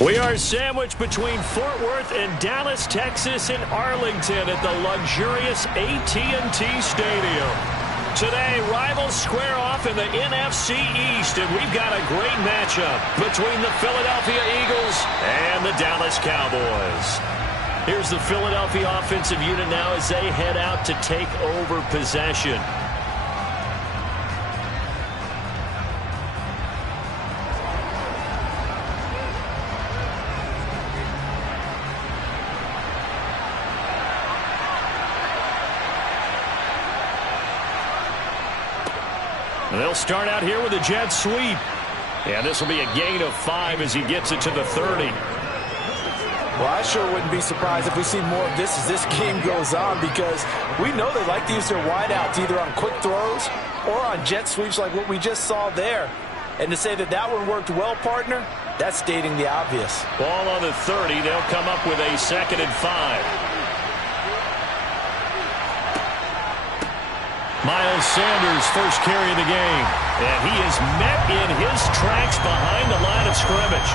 We are sandwiched between Fort Worth and Dallas, Texas, and Arlington at the luxurious AT&T Stadium. Today, rivals square off in the NFC East, and we've got a great matchup between the Philadelphia Eagles and the Dallas Cowboys. Here's the Philadelphia offensive unit now as they head out to take over possession. They'll start out here with a jet sweep. And this will be a gain of 5 as he gets it to the 30. Well, I sure wouldn't be surprised if we see more of this as this game goes on, because we know they like to use their wideouts either on quick throws or on jet sweeps like what we just saw there. And to say that that one worked well, partner, that's stating the obvious. Ball on the 30. They'll come up with a 2nd and 5. Miles Sanders, first carry of the game. And he is met in his tracks behind the line of scrimmage.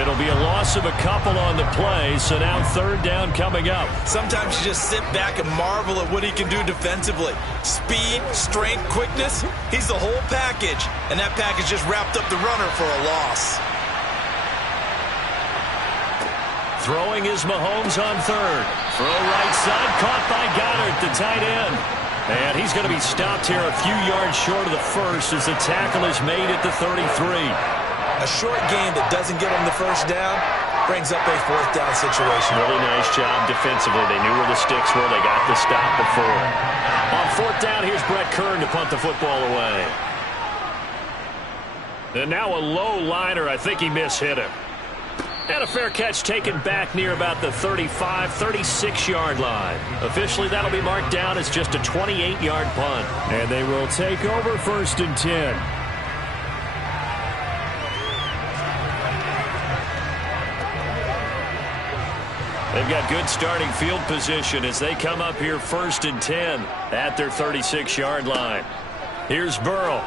It'll be a loss of a couple on the play, so now 3rd down coming up. Sometimes you just sit back and marvel at what he can do defensively. Speed, strength, quickness, he's the whole package. And that package just wrapped up the runner for a loss. Throwing is Mahomes on 3rd. Throw right side, caught by Goddard, the tight end. And he's going to be stopped here a few yards short of the first as the tackle is made at the 33. A short gain that doesn't get him the first down brings up a 4th down situation. Really nice job defensively. They knew where the sticks were. They got the stop before. On 4th down, here's Brett Kern to punt the football away. And now a low liner. I think he mishit him. And a fair catch taken back near about the 35, 36-yard line. Officially, that'll be marked down as just a 28-yard punt. And they will take over 1st and 10. They've got good starting field position as they come up here 1st and 10 at their 36-yard line. Here's Burrow.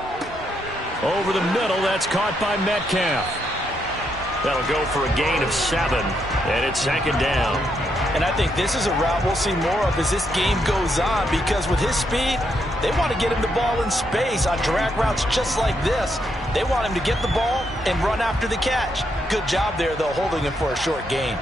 Over the middle, that's caught by Metcalf. That'll go for a gain of 7, and it's 2nd down. And I think this is a route we'll see more of as this game goes on, because with his speed, they want to get him the ball in space on drag routes just like this. They want him to get the ball and run after the catch. Good job there, though, holding him for a short gain.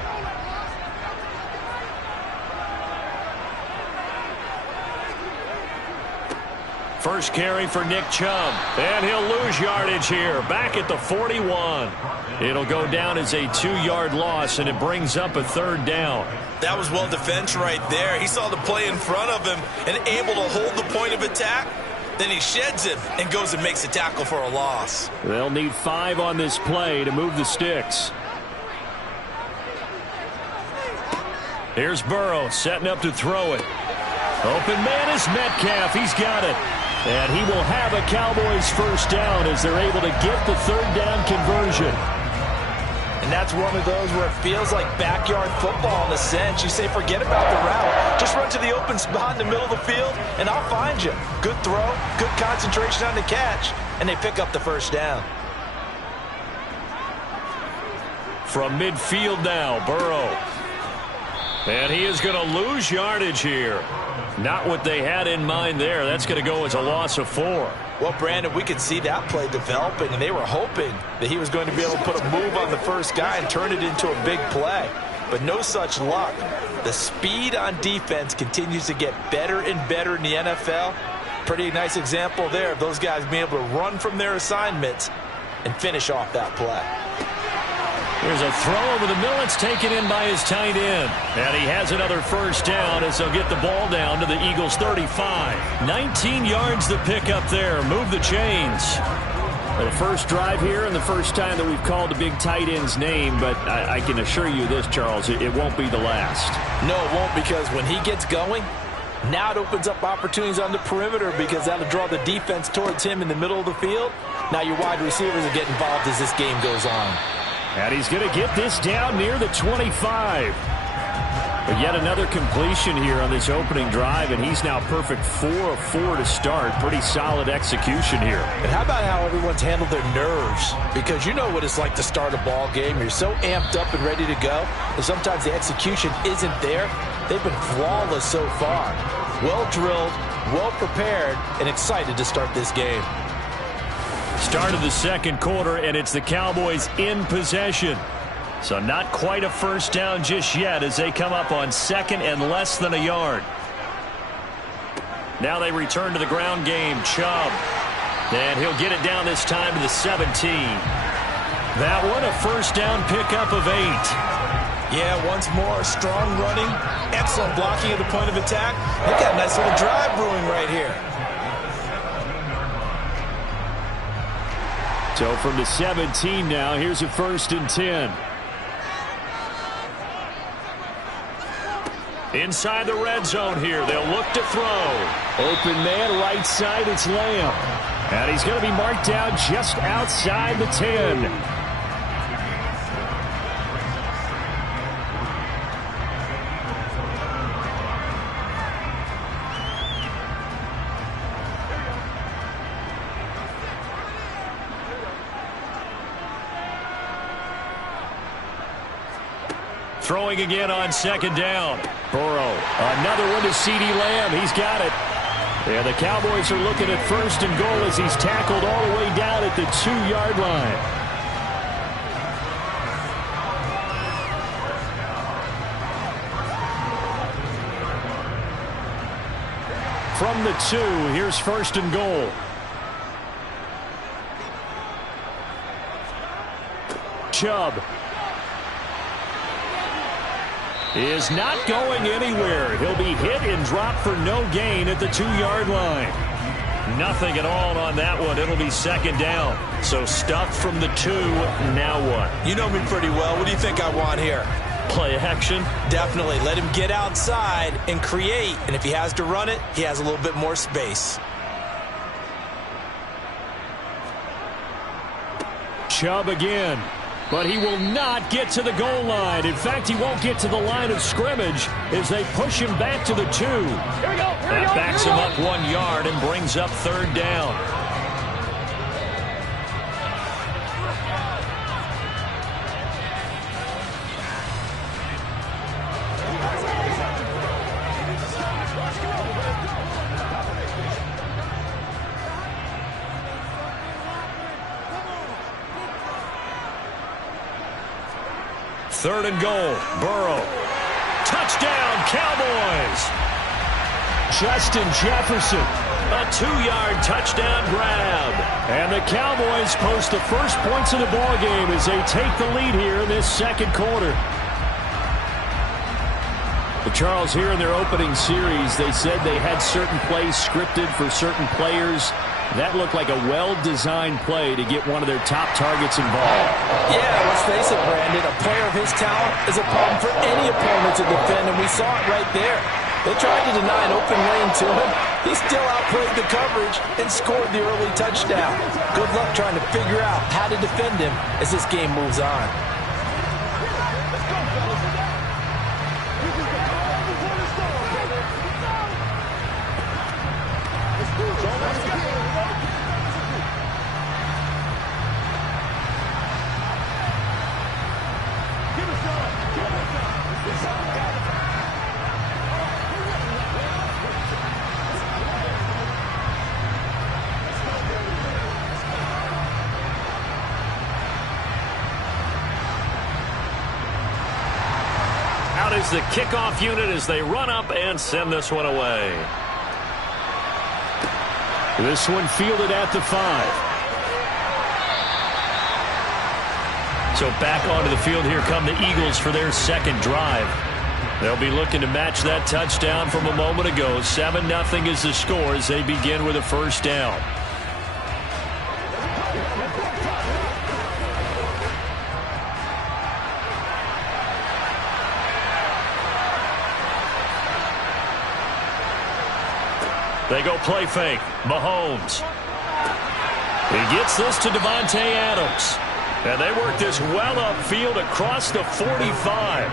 First carry for Nick Chubb, and he'll lose yardage here, back at the 41. It'll go down as a 2-yard loss, and it brings up a 3rd down. That was well defense right there. He saw the play in front of him and able to hold the point of attack. Then he sheds it and goes and makes a tackle for a loss. They'll need 5 on this play to move the sticks. Here's Burrow setting up to throw it. Open man is Metcalf. He's got it. And he will have a Cowboys 1st down as they're able to get the 3rd down conversion. And that's one of those where it feels like backyard football in a sense. You say forget about the route. Just run to the open spot in the middle of the field, and I'll find you. Good throw, good concentration on the catch, and they pick up the 1st down. From midfield now, Burrow. And he is going to lose yardage here. Not what they had in mind there. That's going to go as a loss of 4. Well, Brandon, we could see that play developing, and they were hoping that he was going to be able to put a move on the first guy and turn it into a big play. But no such luck. The speed on defense continues to get better and better in the NFL. Pretty nice example there of those guys being able to run from their assignments and finish off that play. There's a throw over the middle. It's taken in by his tight end. And he has another 1st down as they'll get the ball down to the Eagles' 35. 19 yards to pick up there. Move the chains. The first drive here and the first time that we've called the big tight end's name, but I can assure you this, Charles, it won't be the last. No, it won't, because when he gets going, now it opens up opportunities on the perimeter, because that'll draw the defense towards him in the middle of the field. Now your wide receivers will get involved as this game goes on. And he's going to get this down near the 25. Yet another completion here on this opening drive, and he's now perfect 4 of 4 to start. Pretty solid execution here. And how about how everyone's handled their nerves? Because you know what it's like to start a ball game. You're so amped up and ready to go, and sometimes the execution isn't there. They've been flawless so far. Well drilled, well prepared, and excited to start this game. Start of the second quarter, and it's the Cowboys in possession. So not quite a first down just yet as they come up on second and less than a yard. Now they return to the ground game. Chubb. And he'll get it down this time to the 17. That one a first down pickup of 8. Yeah, once more, strong running, excellent blocking at the point of attack. Look at a nice little drive brewing right here. So from the 17 now, here's a 1st and 10. Inside the red zone here. They'll look to throw. Open man, right side, it's Lamb. And he's going to be marked down just outside the 10. Throwing again on second down. Burrow. Another one to CeeDee Lamb. He's got it. Yeah, the Cowboys are looking at 1st and goal as he's tackled all the way down at the 2-yard line. From the 2, here's 1st and goal. Chubb is not going anywhere. He'll be hit and dropped for no gain at the 2-yard line. Nothing at all on that one. It'll be second down. So stuffed from the 2. Now what? You know me pretty well. What do you think I want here? Play action? Definitely. Let him get outside and create. And if he has to run it, he has a little bit more space. Chubb again. But he will not get to the goal line. In fact, he won't get to the line of scrimmage as they push him back to the 2. That backs him up 1 yard and brings up 3rd down. Third and goal. Burrow. Touchdown, Cowboys. Justin Jefferson. A 2-yard touchdown grab. And the Cowboys post the first points of the ballgame as they take the lead here in this second quarter. But Charles, here in their opening series, they said they had certain plays scripted for certain players. That looked like a well-designed play to get one of their top targets involved. Yeah, let's face it, Brandon. A player of his talent is a problem for any opponent to defend, and we saw it right there. They tried to deny an open lane to him. He still outplayed the coverage and scored the early touchdown. Good luck trying to figure out how to defend him as this game moves on. Is the kickoff unit as they run up and send this one away. This one fielded at the 5. So back onto the field here come the Eagles for their second drive. They'll be looking to match that touchdown from a moment ago. 7-0 is the score as they begin with a first down. They go play fake. Mahomes. He gets this to Davante Adams. And they work this well upfield across the 45.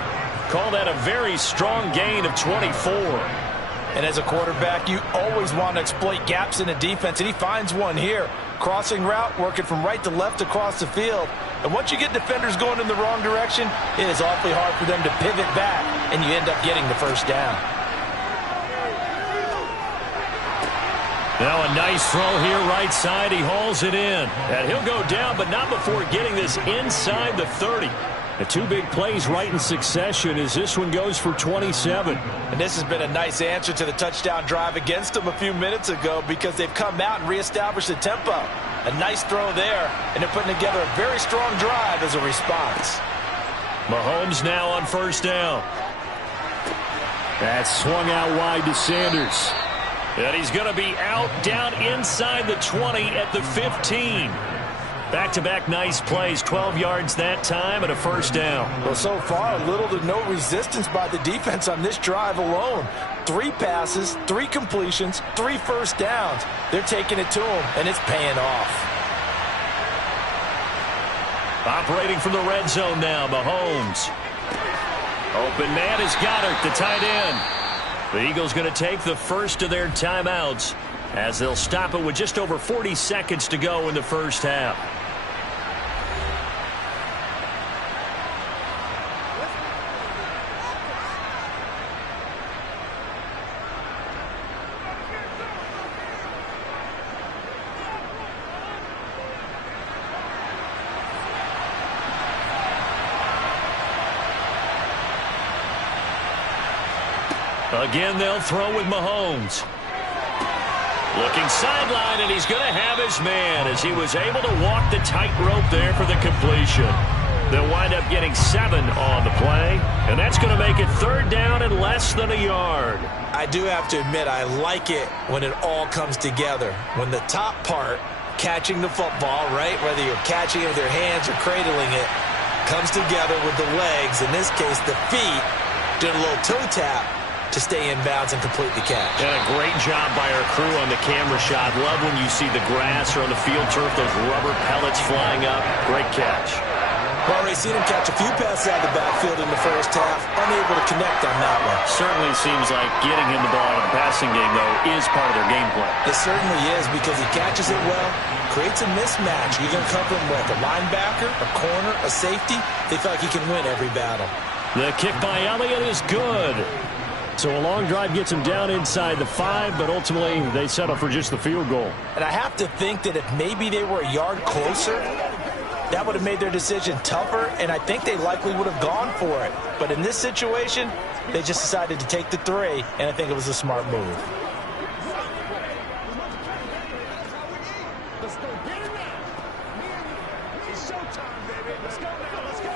Call that a very strong gain of 24. And as a quarterback, you always want to exploit gaps in a defense, and he finds one here. Crossing route, working from right to left across the field. And once you get defenders going in the wrong direction, it is awfully hard for them to pivot back, and you end up getting the first down. Now a nice throw here right side. He hauls it in. And he'll go down, but not before getting this inside the 30. The two big plays right in succession as this one goes for 27. And this has been a nice answer to the touchdown drive against them a few minutes ago because they've come out and reestablished the tempo. A nice throw there, and they're putting together a very strong drive as a response. Mahomes now on first down. That's swung out wide to Sanders. And he's going to be out down inside the 20 at the 15. Back-to-back nice plays, 12 yards that time and a first down. Well, so far, little to no resistance by the defense on this drive alone. 3 passes, 3 completions, 3 first downs. They're taking it to him, and it's paying off. Operating from the red zone now, Mahomes. Open man is Goddard, the tight end. The Eagles going to take the first of their timeouts as they'll stop it with just over 40 seconds to go in the first half. Again, they'll throw with Mahomes. Looking sideline, and he's going to have his man as he was able to walk the tightrope there for the completion. They'll wind up getting 7 on the play, and that's going to make it third down and less than a yard. I do have to admit, I like it when it all comes together. When the top part, catching the football, right, whether you're catching it with your hands or cradling it, comes together with the legs, in this case the feet, doing a little toe tap to stay in bounds and complete the catch. And a great job by our crew on the camera shot. Love when you see the grass or on the field turf, those rubber pellets flying up. Great catch. Well, Ray, seen him catch a few passes out of the backfield in the first half. Unable to connect on that one. Certainly seems like getting him the ball in the passing game, though, is part of their game plan. It certainly is because he catches it well, creates a mismatch. You're going to cover him with a linebacker, a corner, a safety. They feel like he can win every battle. The kick by Elliott is good. So a long drive gets them down inside the 5, but ultimately they settle for just the field goal. And I have to think that if maybe they were a yard closer, that would have made their decision tougher, and I think they likely would have gone for it. But in this situation, they just decided to take the 3, and I think it was a smart move. Let's go. Get it now. It's showtime, baby. Let's go now. Let's go.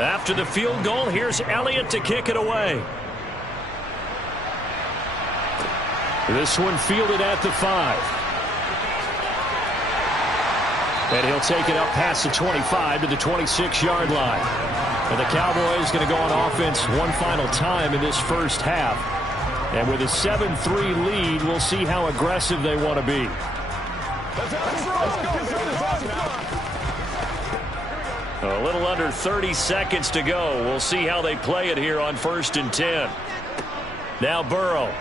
After the field goal, here's Elliott to kick it away. This one fielded at the 5. And he'll take it up past the 25 to the 26-yard line. And the Cowboys going to go on offense one final time in this first half. And with a 7-3 lead, we'll see how aggressive they want to be. A little under 30 seconds to go. We'll see how they play it here on 1st and 10. Now Burrow.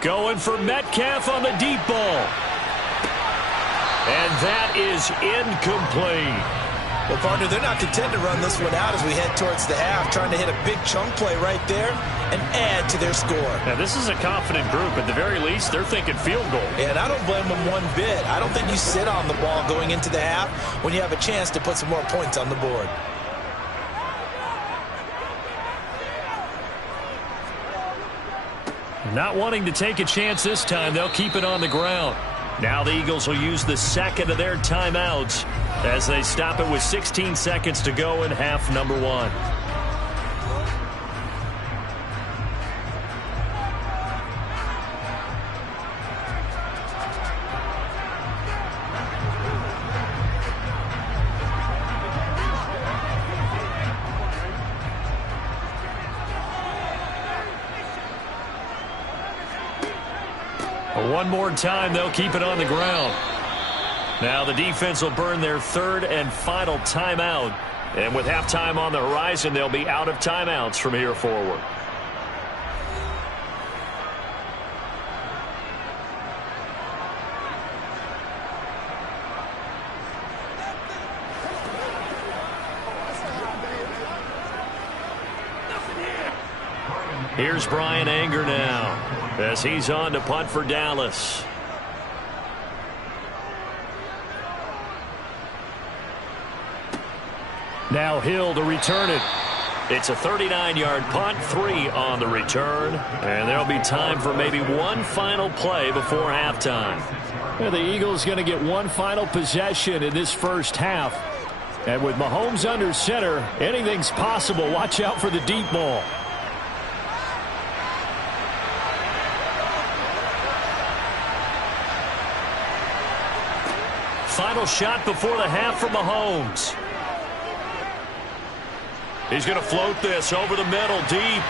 Going for Metcalf on the deep ball. And that is incomplete. Well, partner, they're not content to run this one out as we head towards the half, trying to hit a big chunk play right there and add to their score. Now, this is a confident group. At the very least, they're thinking field goal. And I don't blame them one bit. I don't think you sit on the ball going into the half when you have a chance to put some more points on the board. Not wanting to take a chance this time, they'll keep it on the ground. Now the Eagles will use the second of their timeouts as they stop it with 16 seconds to go in half number 1. One more time, they'll keep it on the ground. Now the defense will burn their third and final timeout. And with halftime on the horizon, they'll be out of timeouts from here forward. Here's Bryan Anger now as he's on to punt for Dallas. Now Hill to return it. It's a 39-yard punt, 3 on the return. And there'll be time for maybe one final play before halftime. Well, the Eagles going to get one final possession in this first half. And with Mahomes under center, anything's possible. Watch out for the deep ball. Final shot before the half for Mahomes. He's going to float this over the middle, deep.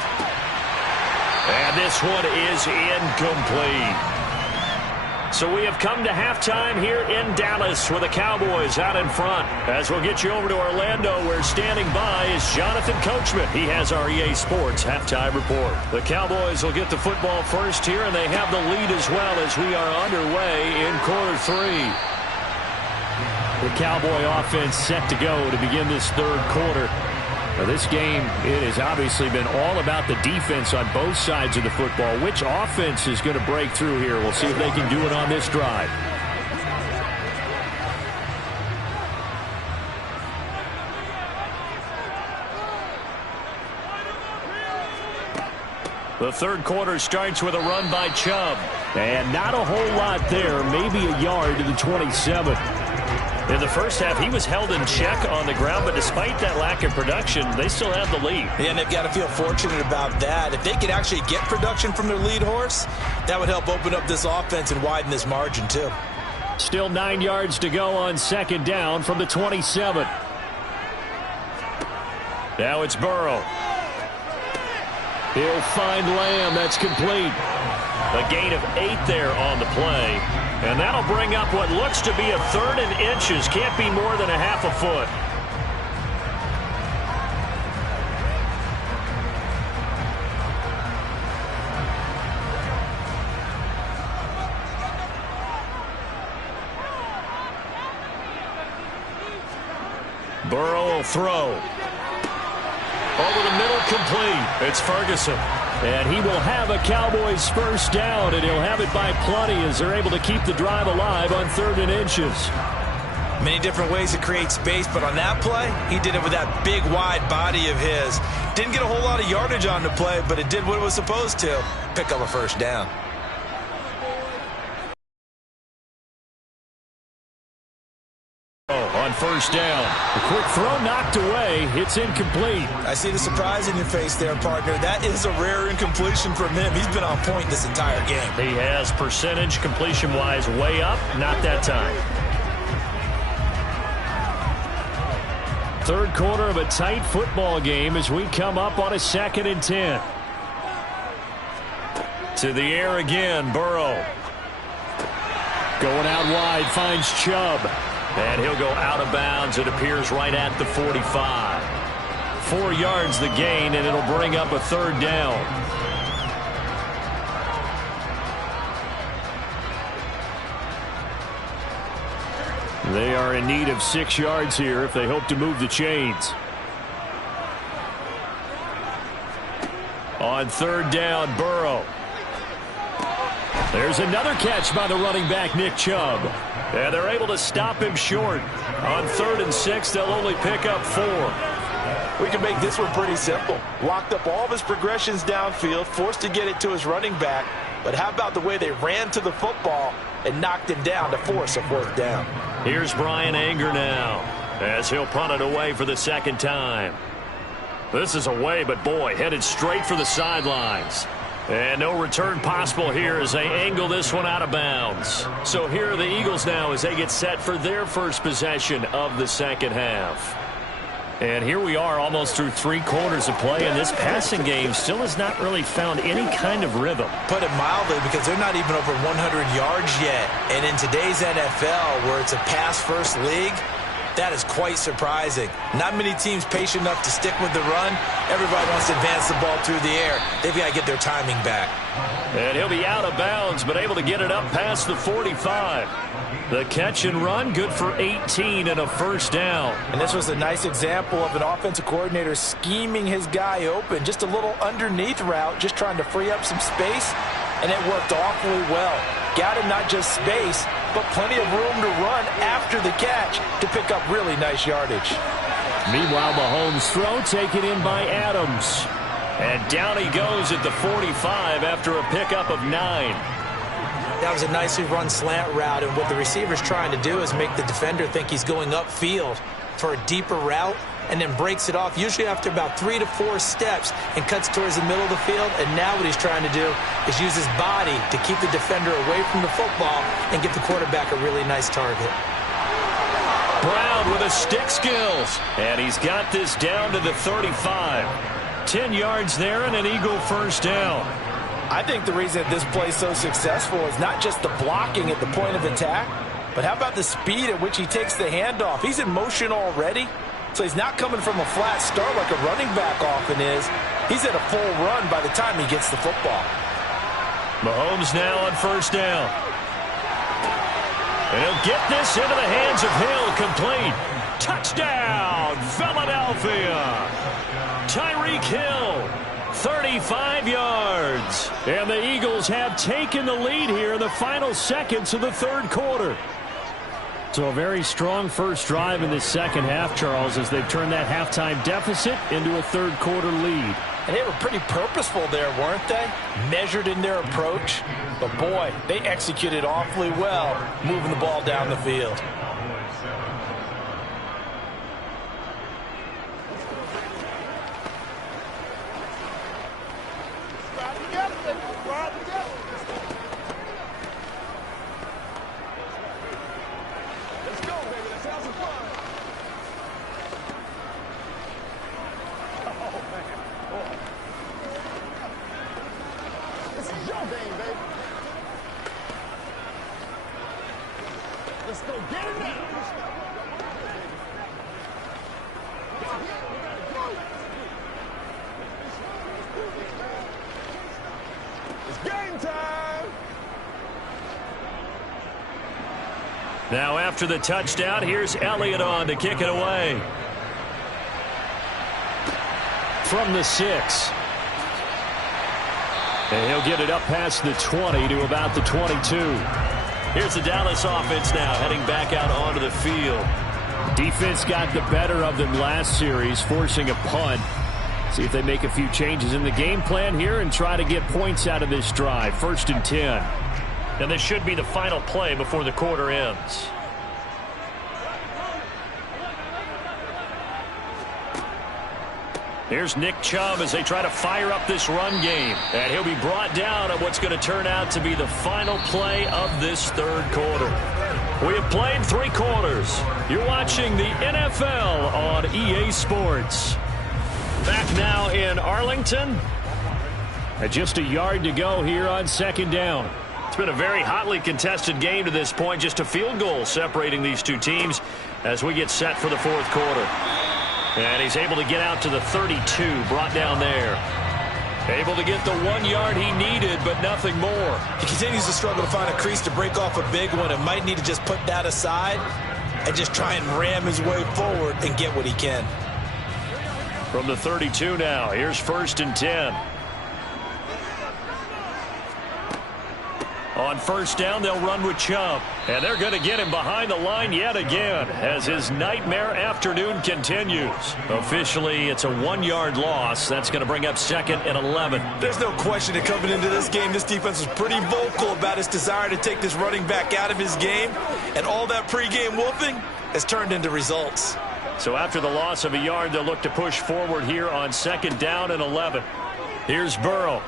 And this one is incomplete. So we have come to halftime here in Dallas with the Cowboys out in front. As we'll get you over to Orlando, where standing by is Jonathan Coachman. He has our EA Sports halftime report. The Cowboys will get the football first here, and they have the lead as well as we are underway in quarter 3. The Cowboy offense set to go to begin this third quarter. Now this game, it has obviously been all about the defense on both sides of the football. Which offense is going to break through here? We'll see if they can do it on this drive. The third quarter starts with a run by Chubb. And not a whole lot there, maybe a yard to the 27. In the first half, he was held in check on the ground, but despite that lack of production, they still have the lead. Yeah, and they've got to feel fortunate about that. If they could actually get production from their lead horse, that would help open up this offense and widen this margin, too. Still 9 yards to go on second down from the 27. Now it's Burrow. He'll find Lamb. That's complete. A gain of 8 there on the play. And that'll bring up what looks to be a 3rd and inches. Can't be more than a half a foot. Burrow will throw. Over the middle, complete. It's Ferguson. And he will have a Cowboys first down, and he'll have it by plenty as they're able to keep the drive alive on 3rd and inches. Many different ways to create space, but on that play, he did it with that big, wide body of his. Didn't get a whole lot of yardage on the play, but it did what it was supposed to. Pick up a first down. On first down. A quick throw knocked away. It's incomplete. I see the surprise in your face there, partner. That is a rare incompletion from him. He's been on point this entire game. He has percentage completion-wise way up. Not that time. Third quarter of a tight football game as we come up on a 2nd and 10. To the air again, Burrow. Going out wide, finds Chubb. And he'll go out of bounds. It appears right at the 45. 4 yards the gain, and it'll bring up a 3rd down. They are in need of 6 yards here if they hope to move the chains. On 3rd down, Burrow. There's another catch by the running back, Nick Chubb. And they're able to stop him short. On 3rd and 6, they'll only pick up 4. We can make this one pretty simple. Locked up all of his progressions downfield, forced to get it to his running back. But how about the way they ran to the football and knocked him down to force a 4th down? Here's Bryan Anger now as he'll punt it away for the 2nd time. This is away, but boy, headed straight for the sidelines. And no return possible here as they angle this one out of bounds. So here are the Eagles now as they get set for their first possession of the 2nd half. And here we are almost through 3 quarters of play, and this passing game still has not really found any kind of rhythm. Put it mildly, because they're not even over 100 yards yet. And in today's NFL, where it's a pass-first league, that is quite surprising. Not many teams patient enough to stick with the run. Everybody wants to advance the ball through the air. They've got to get their timing back. And he'll be out of bounds, but able to get it up past the 45. The catch and run, good for 18 and a first down. And this was a nice example of an offensive coordinator scheming his guy open. Just a little underneath route, just trying to free up some space, and it worked awfully well. Got him not just space, but plenty of room to run after the catch to pick up really nice yardage. Meanwhile, Mahomes' throw taken in by Adams. And down he goes at the 45 after a pickup of 9. That was a nicely run slant route, and what the receiver's trying to do is make the defender think he's going upfield for a deeper route, and then breaks it off, usually after about 3 to 4 steps, and cuts towards the middle of the field. And now what he's trying to do is use his body to keep the defender away from the football and give the quarterback a really nice target. Brown with a stick skills, and he's got this down to the 35. 10 yards there and an Eagle first down. I think the reason this play is so successful is not just the blocking at the point of attack, but how about the speed at which he takes the handoff? He's in motion already, so he's not coming from a flat start like a running back often is. He's at a full run by the time he gets the football. Mahomes now on first down. And he'll get this into the hands of Hill, complete. Touchdown, Philadelphia. Tyreek Hill, 35 yards. And the Eagles have taken the lead here in the final seconds of the third quarter. So a very strong first drive in this second half, Charles, as they've turned that halftime deficit into a third quarter lead. And they were pretty purposeful there, weren't they? Measured in their approach. But boy, they executed awfully well, moving the ball down the field. Let's go get it now. It's game time. Now after the touchdown, here's Elliott on to kick it away. From the 6. And he'll get it up past the 20 to about the 22. Here's the Dallas offense now heading back out onto the field. Defense got the better of them last series, forcing a punt. See if they make a few changes in the game plan here and try to get points out of this drive. 1st and 10. And this should be the final play before the quarter ends. Here's Nick Chubb as they try to fire up this run game. And he'll be brought down on what's going to turn out to be the final play of this third quarter. We have played 3 quarters. You're watching the NFL on EA Sports. Back now in Arlington. And just a yard to go here on 2nd down. It's been a very hotly contested game to this point. Just a field goal separating these two teams as we get set for the 4th quarter. And he's able to get out to the 32, brought down there. Able to get the 1 yard he needed, but nothing more. He continues to struggle to find a crease to break off a big one and might need to just put that aside and just try and ram his way forward and get what he can. From the 32 now, here's 1st and 10. On 1st down, they'll run with Chubb. And they're going to get him behind the line yet again as his nightmare afternoon continues. Officially, it's a 1-yard loss. That's going to bring up 2nd and 11. There's no question that coming into this game, this defense was pretty vocal about its desire to take this running back out of his game. And all that pregame whooping has turned into results. So after the loss of a yard, they'll look to push forward here on 2nd down and 11. Here's Burrow.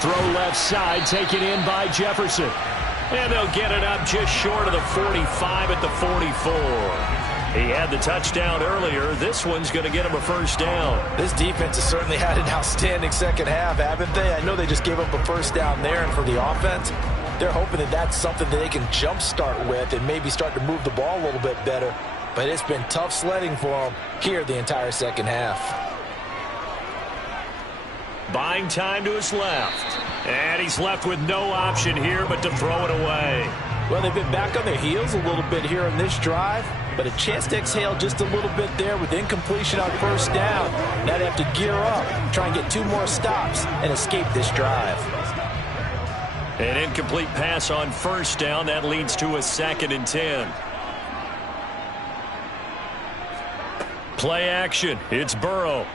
Throw left side, taken in by Jefferson. And they'll get it up just short of the 45 at the 44. He had the touchdown earlier. This one's going to get him a first down. This defense has certainly had an outstanding second half, haven't they? I know they just gave up a first down there, and for the offense, they're hoping that that's something that they can jumpstart with and maybe start to move the ball a little bit better. But it's been tough sledding for them here the entire second half. Buying time to his left. And he's left with no option here but to throw it away. Well, they've been back on their heels a little bit here on this drive, but a chance to exhale just a little bit there with incompletion on first down. Now they have to gear up, try and get 2 more stops, and escape this drive. An incomplete pass on first down. That leads to a 2nd and 10. Play action. It's Burrow.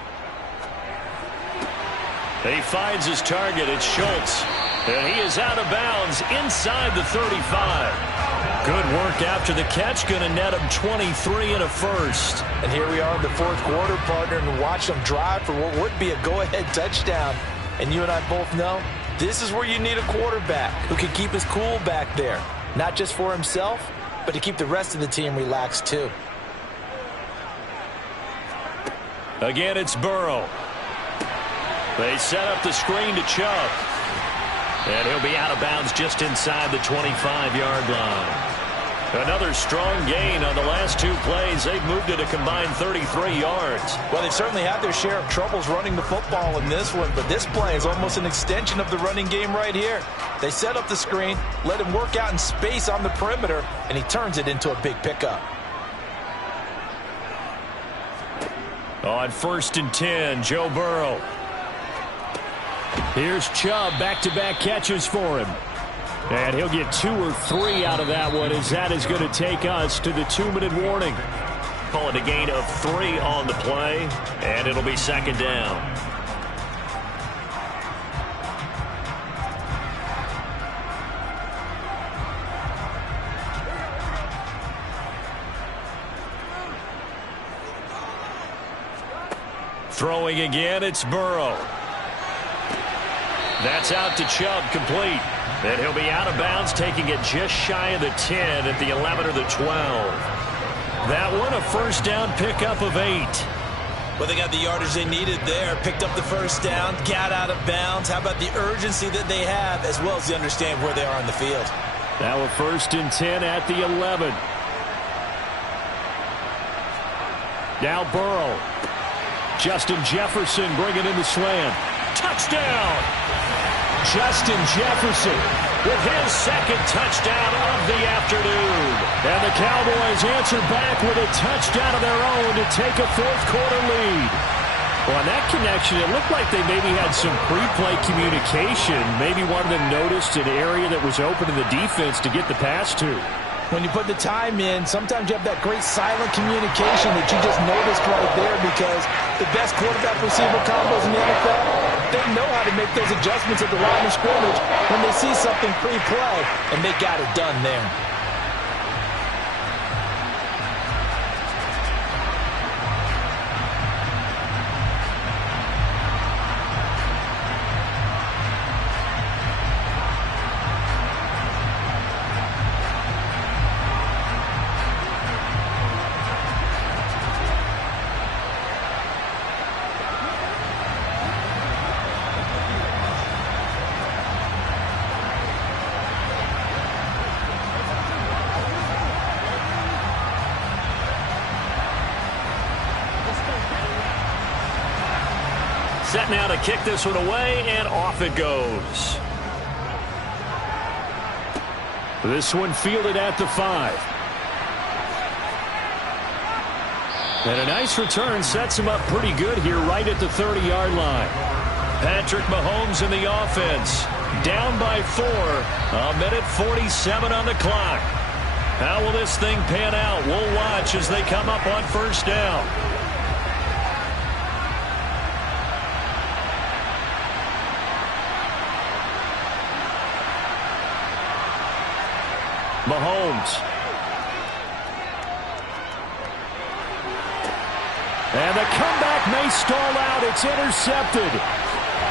He finds his target. It's Schultz. And he is out of bounds inside the 35. Good work after the catch. Going to net him 23 and a first. And here we are in the 4th quarter, partner, and watch them drive for what would be a go-ahead touchdown. And you and I both know this is where you need a quarterback who can keep his cool back there. Not just for himself, but to keep the rest of the team relaxed too. Again, it's Burrow. They set up the screen to Chubb. And he'll be out of bounds just inside the 25-yard line. Another strong gain on the last 2 plays. They've moved it a combined 33 yards. Well, they've certainly had their share of troubles running the football in this one, but this play is almost an extension of the running game right here. They set up the screen, let him work out in space on the perimeter, and he turns it into a big pickup. On 1st and 10, Joe Burrow. Here's Chubb, back-to-back catches for him. And he'll get 2 or 3 out of that one, as that is going to take us to the 2-minute warning. Call it a gain of 3 on the play, and it'll be 2nd down. Throwing again, it's Burrow. That's out to Chubb, complete. And he'll be out of bounds, taking it just shy of the 10 at the 11 or the 12. That one, a first down pickup of 8. Well, they got the yardage they needed there. Picked up the first down, got out of bounds. How about the urgency that they have, as well as the understanding where they are on the field? Now a 1st and 10 at the 11. Now Burrow. Justin Jefferson bringing in the slant. Touchdown! Justin Jefferson with his 2nd touchdown of the afternoon. And the Cowboys answer back with a touchdown of their own to take a 4th quarter lead. Well, on that connection, it looked like they maybe had some pre-play communication. Maybe one of them noticed an area that was open in the defense to get the pass to. When you put the time in, sometimes you have that great silent communication that you just noticed right there, because the best quarterback-receiver combos in the NFL, they know how to make those adjustments at the line of scrimmage when they see something pre-play, and they got it done there. Set now to kick this one away, and off it goes. This one fielded at the 5. And a nice return sets him up pretty good here right at the 30-yard line. Patrick Mahomes in the offense. Down by 4. 1:47 on the clock. How will this thing pan out? We'll watch as they come up on first down. Mahomes. And the comeback may stall out. It's intercepted.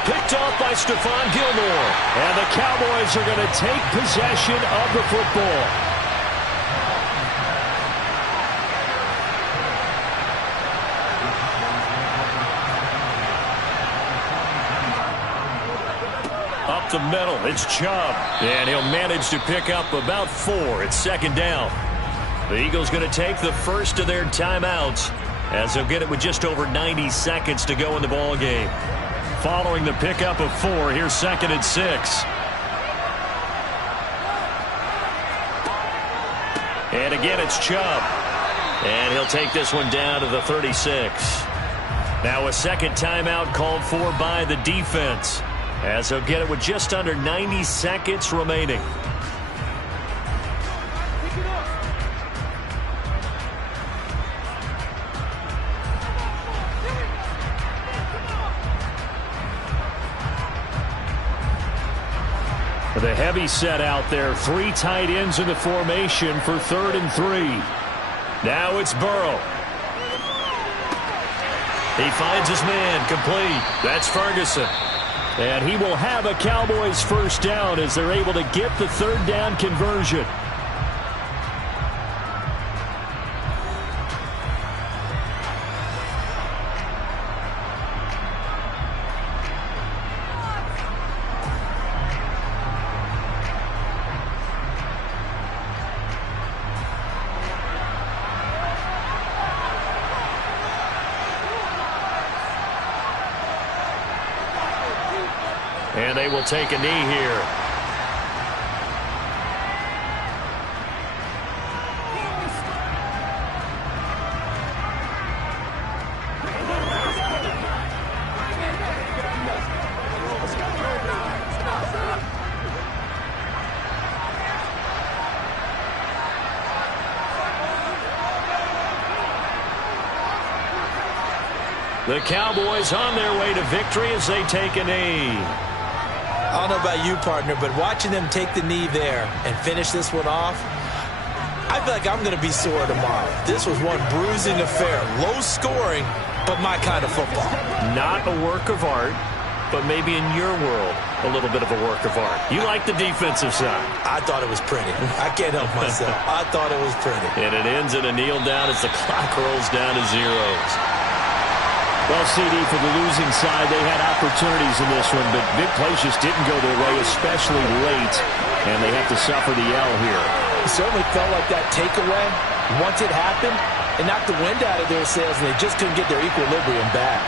Picked off by Stephon Gilmore. And the Cowboys are going to take possession of the football. the middle. It's Chubb. And he'll manage to pick up about 4. It's second down. The Eagles going to take the first of their timeouts as they'll get it with just over 90 seconds to go in the ball game. Following the pickup of 4, here's second and 6. And again, it's Chubb. And he'll take this one down to the 36. Now a second timeout called for by the defense as they'll get it with just under 90 seconds remaining. The heavy set out there. 3 tight ends in the formation for 3rd and 3. Now it's Burrow. He finds his man complete. That's Ferguson. And he will have a Cowboys first down as they're able to get the 3rd down conversion. And they will take a knee here. The Cowboys on their way to victory as they take a knee. I don't know about you, partner, but watching them take the knee there and finish this one off, I feel like I'm going to be sore tomorrow. This was one bruising affair. Low scoring, but my kind of football. Not a work of art, but maybe in your world, a little bit of a work of art. You like the defensive side. I thought it was pretty. I can't help myself. I thought it was pretty. And it ends in a kneel down as the clock rolls down to zeros. Well, CD, for the losing side, they had opportunities in this one, but big plays just didn't go their way, especially late, and they have to suffer the L here. It certainly felt like that takeaway, once it happened, it knocked the wind out of their sails, and they just couldn't get their equilibrium back.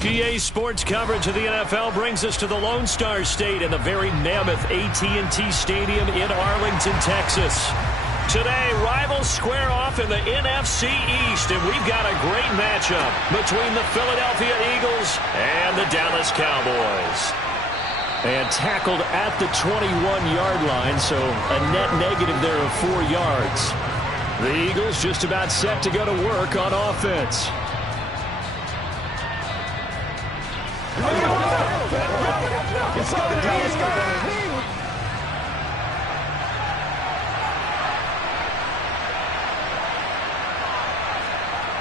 USGA sports coverage of the NFL brings us to the Lone Star State and the very mammoth AT&T Stadium in Arlington, Texas. Today, rivals square off in the NFC East, and we've got a great matchup between the Philadelphia Eagles and the Dallas Cowboys. And tackled at the 21-yard line, so a net negative there of 4 yards. The Eagles just about set to go to work on offense.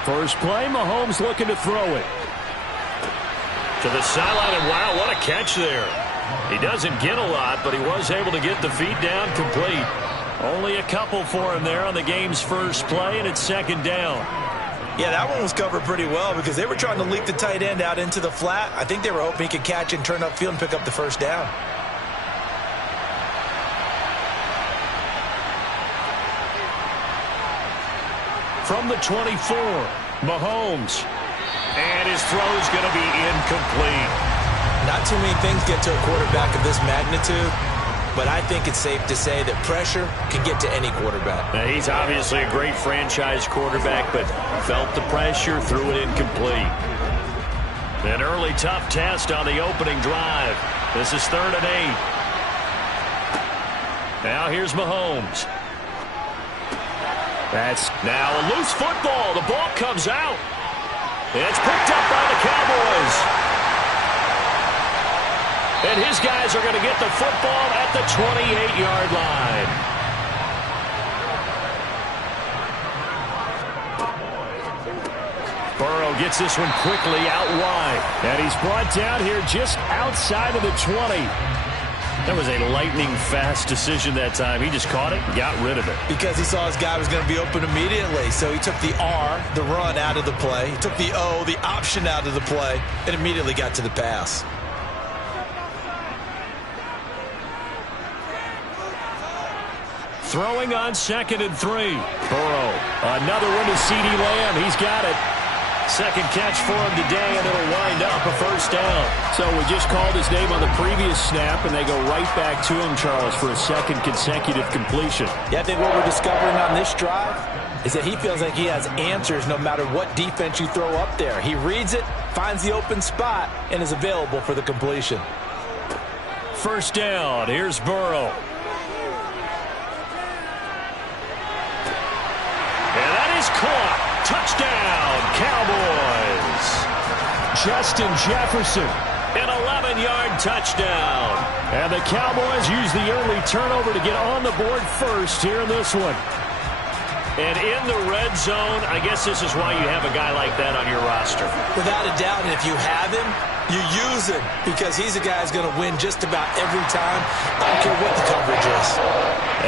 First play, Mahomes looking to throw it. To the sideline, and wow, what a catch there. He doesn't get a lot, but he was able to get the feet down complete. Only a couple for him there on the game's first play, and it's second down. Yeah, that one was covered pretty well because they were trying to leak the tight end out into the flat. I think they were hoping he could catch and turn upfield and pick up the first down. From the 24, Mahomes. And his throw's going to be incomplete. Not too many things get to a quarterback of this magnitude, but I think it's safe to say that pressure can get to any quarterback. Now, he's obviously a great franchise quarterback, but felt the pressure, threw it incomplete. An early tough test on the opening drive. This is 3rd and 8. Now here's Mahomes. That's now a loose football. The ball comes out. It's picked up by the Cowboys. And his guys are going to get the football at the 28-yard line. Burrow gets this one quickly out wide. And he's brought down here just outside of the 20. That was a lightning-fast decision that time. He just caught it and got rid of it. Because he saw his guy was going to be open immediately. So he took the R, the run, out of the play. He took the O, the option, out of the play, and immediately got to the pass. Throwing on 2nd and 3. Burrow. Another one to CeeDee Lamb. He's got it. Second catch for him today, and it'll wind up a first down. So we just called his name on the previous snap, and they go right back to him, Charles, for a second consecutive completion. Yeah, I think what we're discovering on this drive is that he feels like he has answers no matter what defense you throw up there. He reads it, finds the open spot, and is available for the completion. First down. Here's Burrow. And that is caught. Touchdown, Cowboys. Justin Jefferson, an 11-yard touchdown. And the Cowboys use the early turnover to get on the board first here in this one. And in the red zone, I guess this is why you have a guy like that on your roster. Without a doubt, and if you have him, you use him because he's a guy who's going to win just about every time. I don't care what the coverage is.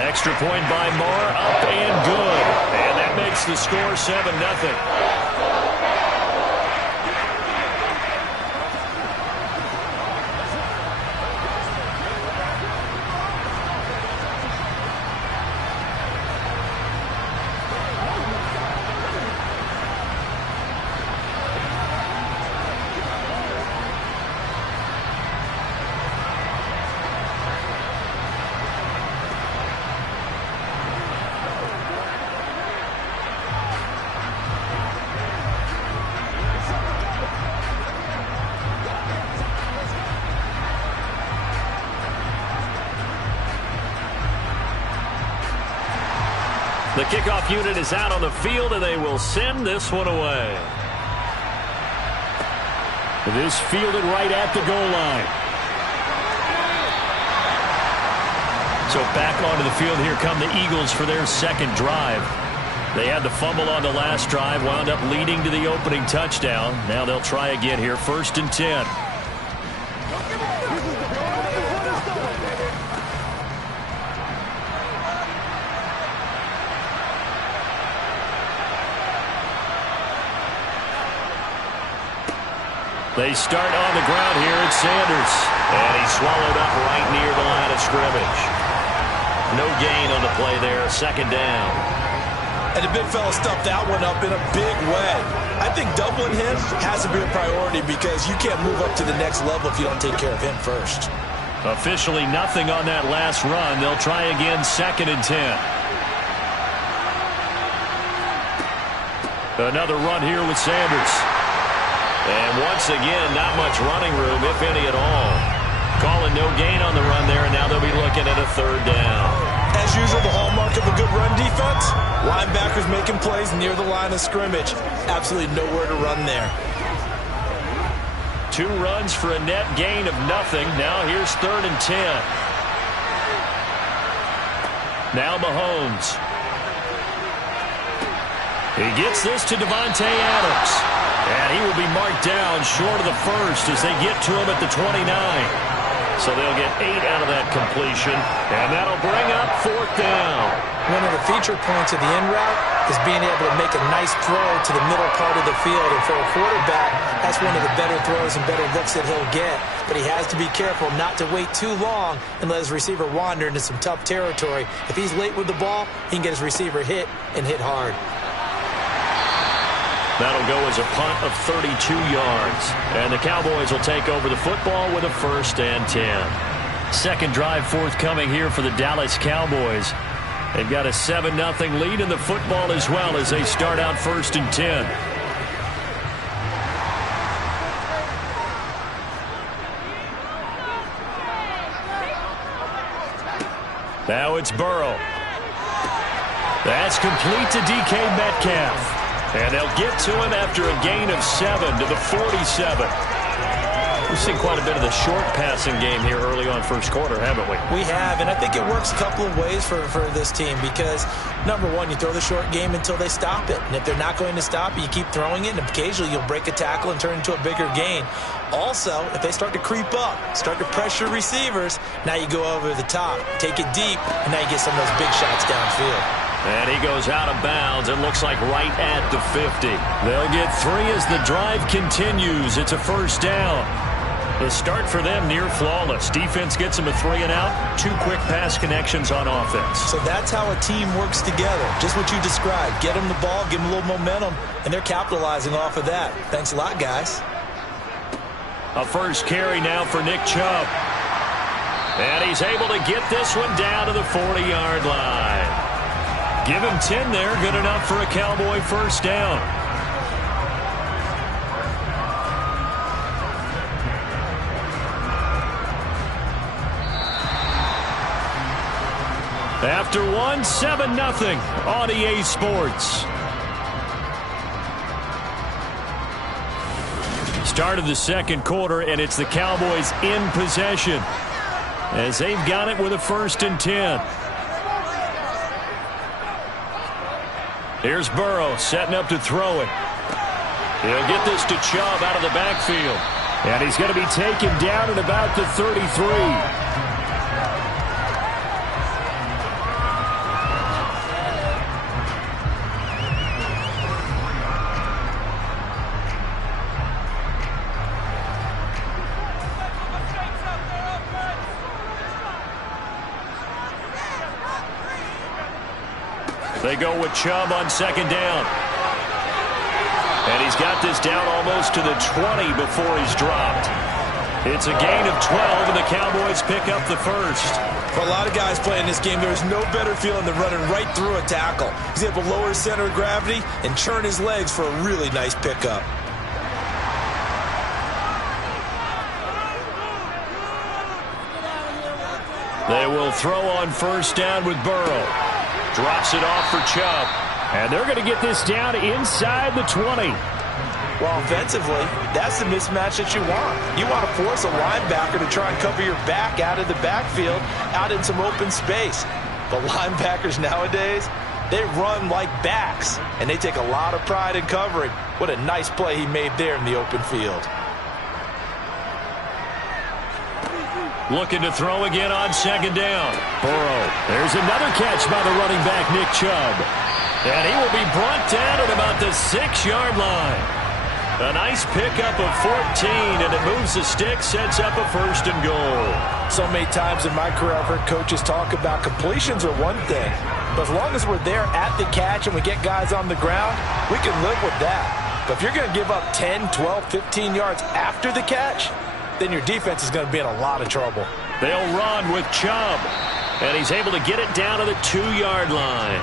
Extra point by Moore, up and good. And that makes the score 7-0. The kickoff unit is out on the field, and they will send this one away. This fielded right at the goal line. So back onto the field, here come the Eagles for their second drive. They had the fumble on the last drive, wound up leading to the opening touchdown. Now they'll try again here, 1st and 10. They start on the ground here at Sanders. And he's swallowed up right near the line of scrimmage. No gain on the play there, 2nd down. And the big fella stuffed that one up in a big way. I think doubling him has to be a priority because you can't move up to the next level if you don't take care of him first. Officially nothing on that last run. They'll try again, 2nd and 10. Another run here with Sanders. And once again, not much running room, if any at all. Calling no gain on the run there, and now they'll be looking at a 3rd down. As usual, the hallmark of a good run defense, linebackers making plays near the line of scrimmage. Absolutely nowhere to run there. 2 runs for a net gain of nothing. Now here's 3rd and 10. Now Mahomes. He gets this to Davante Adams. And he will be marked down short of the first as they get to him at the 29. So they'll get 8 out of that completion. And that'll bring up 4th down. One of the feature points of the in route is being able to make a nice throw to the middle part of the field. And for a quarterback, that's one of the better throws and better looks that he'll get. But he has to be careful not to wait too long and let his receiver wander into some tough territory. If he's late with the ball, he can get his receiver hit and hit hard. That'll go as a punt of 32 yards. And the Cowboys will take over the football with a 1st and 10. 2nd drive forthcoming here for the Dallas Cowboys. They've got a 7-0 lead in the football as well as they start out 1st and 10. Now it's Burrow. That's complete to DK Metcalf. And they'll get to him after a gain of 7 to the 47. We've seen quite a bit of the short passing game here early on 1st quarter, haven't we? We have, and I think it works a couple of ways for this team because, number one, you throw the short game until they stop it. And if they're not going to stop it, you keep throwing it, and occasionally you'll break a tackle and turn into a bigger gain. Also, if they start to creep up, start to pressure receivers, now you go over the top, take it deep, and now you get some of those big shots downfield. And he goes out of bounds. It looks like right at the 50. They'll get 3 as the drive continues. It's a 1st down. The start for them near flawless. Defense gets them a 3 and out. 2 quick pass connections on offense. So that's how a team works together. Just what you described. Get them the ball, give them a little momentum, and they're capitalizing off of that. Thanks a lot, guys. A 1st carry now for Nick Chubb. And he's able to get this one down to the 40-yard line. Give him 10 there. Good enough for a Cowboy 1st down. After 1, 7-0 on EA Sports. Start of the 2nd quarter, and it's the Cowboys in possession as they've got it with a 1st and 10. Here's Burrow setting up to throw it. He'll get this to Chubb out of the backfield. And he's going to be taken down at about the 33. They go with Chubb on 2nd down. And he's got this down almost to the 20 before he's dropped. It's a gain of 12, and the Cowboys pick up the 1st. For a lot of guys playing this game, there's no better feeling than running right through a tackle. He's able to lower his center of gravity and churn his legs for a really nice pickup. They will throw on 1st down with Burrow. Drops it off for Chubb. And they're going to get this down inside the 20. Well, offensively, that's the mismatch that you want. You want to force a linebacker to try and cover your back out of the backfield, out in some open space. But linebackers nowadays, they run like backs, and they take a lot of pride in covering. What a nice play he made there in the open field. Looking to throw again on 2nd down. Burrow. There's another catch by the running back, Nick Chubb. And he will be brought down at about the 6-yard line. A nice pickup of 14, and it moves the stick, sets up a 1st and goal. So many times in my career I've heard coaches talk about completions are one thing, but as long as we're there at the catch and we get guys on the ground, we can live with that. But if you're going to give up 10, 12, 15 yards after the catch, then your defense is going to be in a lot of trouble. They'll run with Chubb, and he's able to get it down to the 2-yard line.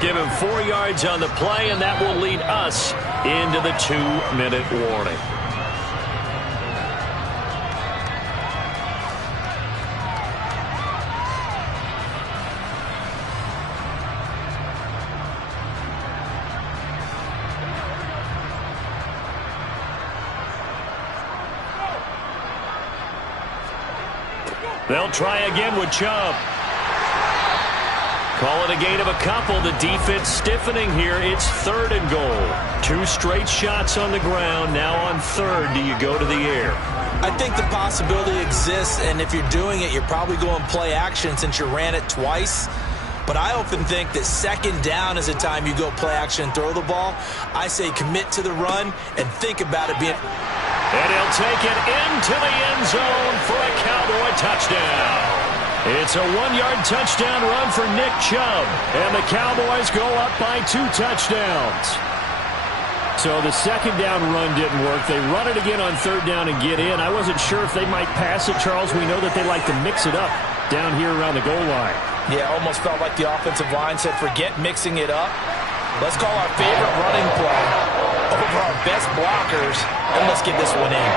Give him 4 yards on the play, and that will lead us into the 2-minute warning. They'll try again with Chubb. Call it a gain of a couple. The defense stiffening here. It's 3rd and goal. 2 straight shots on the ground. Now on 3rd, do you go to the air? I think the possibility exists, and if you're doing it, you're probably going play action since you ran it twice. But I often think that 2nd down is a time you go play action and throw the ball. I say commit to the run and think about it being... And he'll take it into the end zone for a Cowboy touchdown. It's a 1-yard touchdown run for Nick Chubb. And the Cowboys go up by 2 touchdowns. So the 2nd down run didn't work. They run it again on 3rd down and get in. I wasn't sure if they might pass it, Charles. We know that they like to mix it up down here around the goal line. Yeah, almost felt like the offensive line said, forget mixing it up. Let's call our favorite running play over our best blockers, and let's get this one in.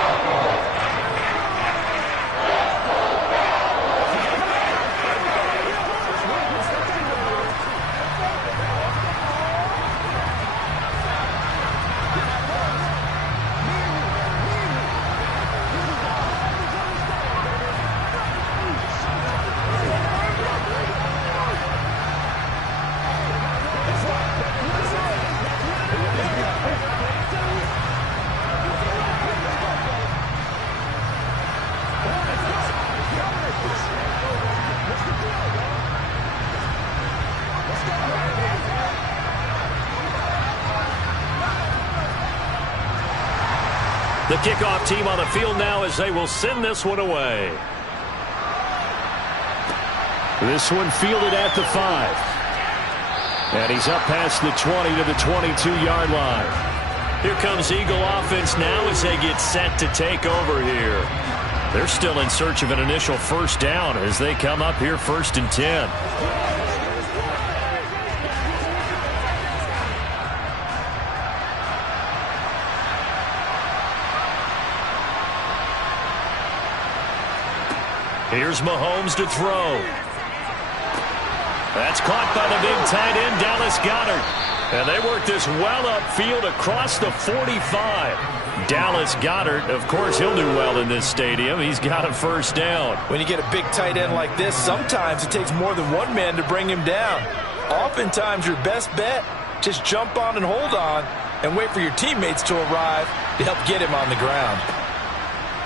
The kickoff team on the field now as they will send this one away. This one fielded at the 5. And he's up past the 20 to the 22-yard line. Here comes Eagle offense now as they get set to take over here. They're still in search of an initial 1st down as they come up here 1st and 10. Here's Mahomes to throw. That's caught by the big tight end, Dallas Goedert. And they work this well upfield across the 45. Dallas Goedert, of course, he'll do well in this stadium. He's got a 1st down. When you get a big tight end like this, sometimes it takes more than one man to bring him down. Oftentimes, your best bet, just jump on and hold on and wait for your teammates to arrive to help get him on the ground.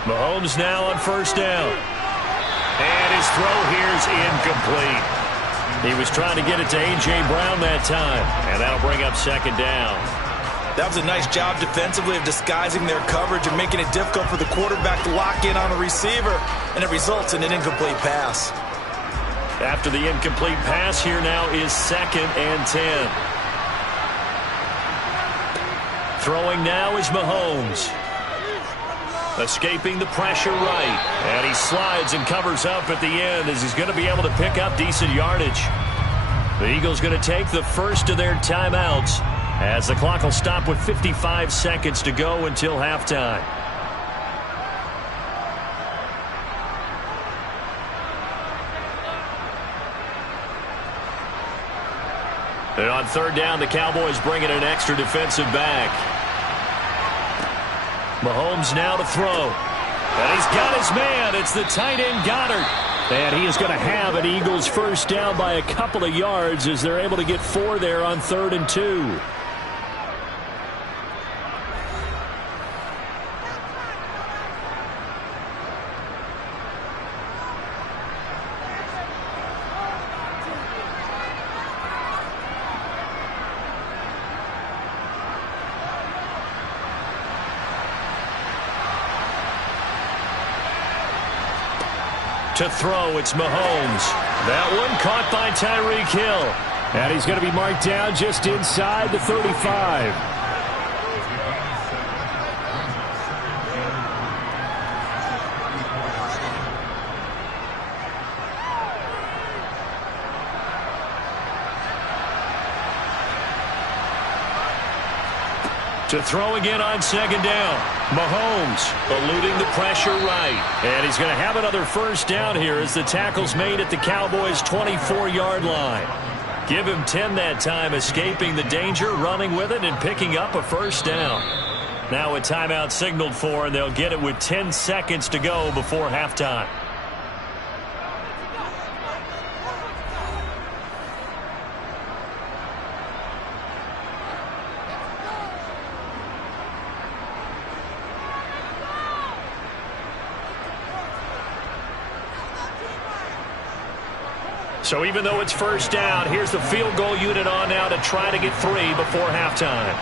Mahomes now on 1st down. And his throw here's incomplete. He was trying to get it to A.J. Brown that time, and that'll bring up 2nd down. That was a nice job defensively of disguising their coverage and making it difficult for the quarterback to lock in on a receiver, and it results in an incomplete pass. After the incomplete pass, here now is 2nd and 10. Throwing now is Mahomes. Escaping the pressure right. And he slides and covers up at the end as he's going to be able to pick up decent yardage. The Eagles going to take the first of their timeouts as the clock will stop with 55 seconds to go until halftime. And on 3rd down, the Cowboys bring in an extra defensive back. Mahomes now to throw. And he's got his man. It's the tight end Goedert. And he is going to have an Eagles 1st down by a couple of yards as they're able to get 4 there on 3rd and 2. To throw, it's Mahomes. That one caught by Tyreek Hill. And he's going to be marked down just inside the 35. To throw again on second down. Mahomes eluding the pressure right. And he's going to have another first down here as the tackle's made at the Cowboys' 24-yard line. Give him 10 that time, escaping the danger, running with it, and picking up a first down. Now a timeout signaled for, and they'll get it with 10 seconds to go before halftime. So even though it's first down, here's the field goal unit on now to try to get 3 before halftime.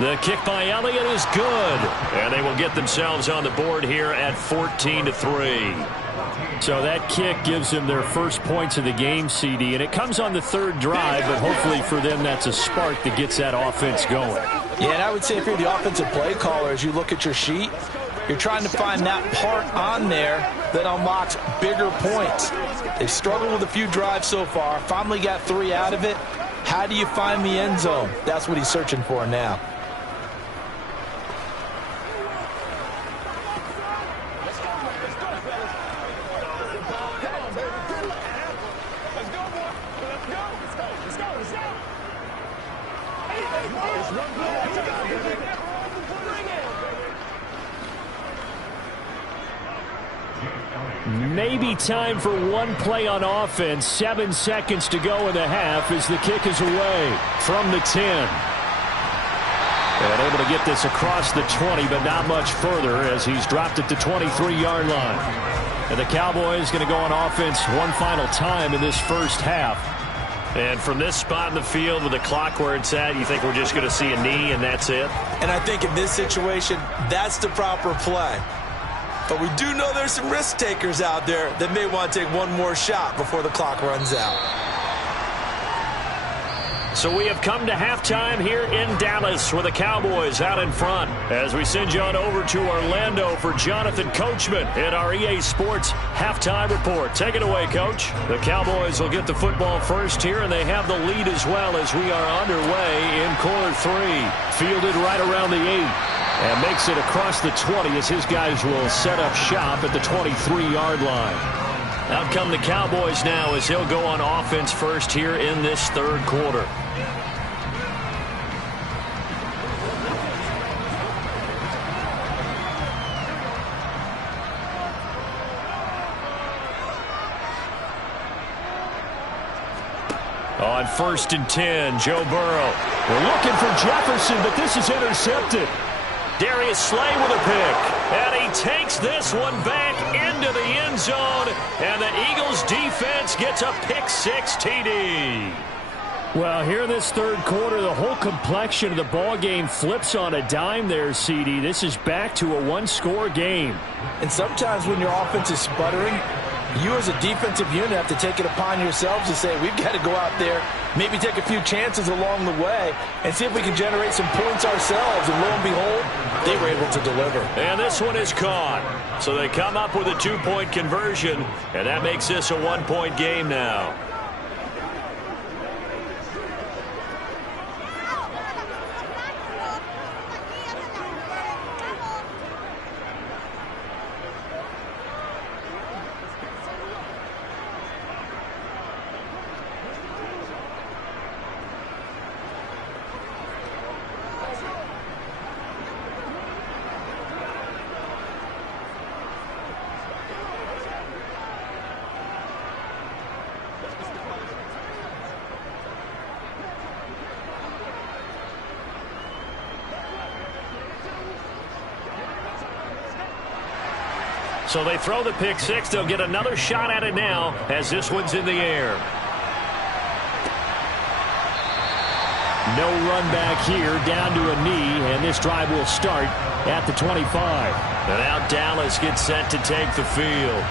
The kick by Elliott is good. And they will get themselves on the board here at 14-3. So that kick gives them their first points of the game, CD. And it comes on the third drive, but hopefully for them that's a spark that gets that offense going. Yeah, and I would say if you're the offensive play caller, as you look at your sheet, you're trying to find that part on there that unlocks bigger points. They've struggled with a few drives so far. Finally got 3 out of it. How do you find the end zone? That's what he's searching for now. Maybe time for one play on offense. 7 seconds to go in the half as the kick is away from the 10. And able to get this across the 20, but not much further as he's dropped it to 23-yard line. And the Cowboys going to go on offense one final time in this first half. And from this spot in the field with the clock where it's at, you think we're just going to see a knee and that's it? And I think in this situation, that's the proper play. But we do know there's some risk takers out there that may want to take one more shot before the clock runs out. So we have come to halftime here in Dallas with the Cowboys out in front. As we send you on over to Orlando for Jonathan Coachman in our EA Sports Halftime Report. Take it away, Coach. The Cowboys will get the football first here, and they have the lead as well as we are underway in quarter 3. Fielded right around the 8. And makes it across the 20 as his guys will set up shop at the 23-yard line. Out come the Cowboys now as he'll go on offense first here in this third quarter. On 1st and 10, Joe Burrow. We're looking for Jefferson, but this is intercepted. Darius Slay with a pick, and he takes this one back into the end zone, and the Eagles defense gets a pick-6 TD. Well, here in this third quarter, the whole complexion of the ball game flips on a dime there, CD. This is back to a one-score game. And sometimes when your offense is sputtering, you as a defensive unit have to take it upon yourselves to say, we've got to go out there, maybe take a few chances along the way, and see if we can generate some points ourselves. And lo and behold, they were able to deliver. And this one is caught. So they come up with a 2-point conversion, and that makes this a 1-point game now. So they throw the pick-6. They'll get another shot at it now as this one's in the air. No run back here, down to a knee, and this drive will start at the 25. And now Dallas gets set to take the field.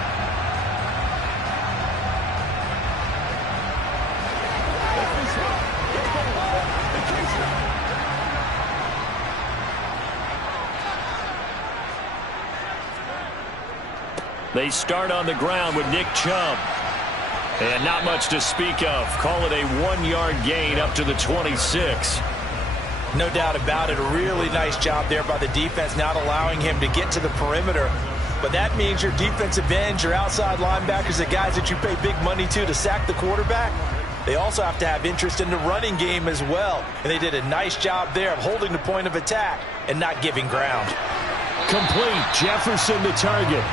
They start on the ground with Nick Chubb. And not much to speak of. Call it a 1-yard gain up to the 26. No doubt about it. A really nice job there by the defense, not allowing him to get to the perimeter. But that means your defensive ends, your outside linebackers, the guys that you pay big money to sack the quarterback, they also have to have interest in the running game as well. And they did a nice job there of holding the point of attack and not giving ground. Complete. Jefferson the target.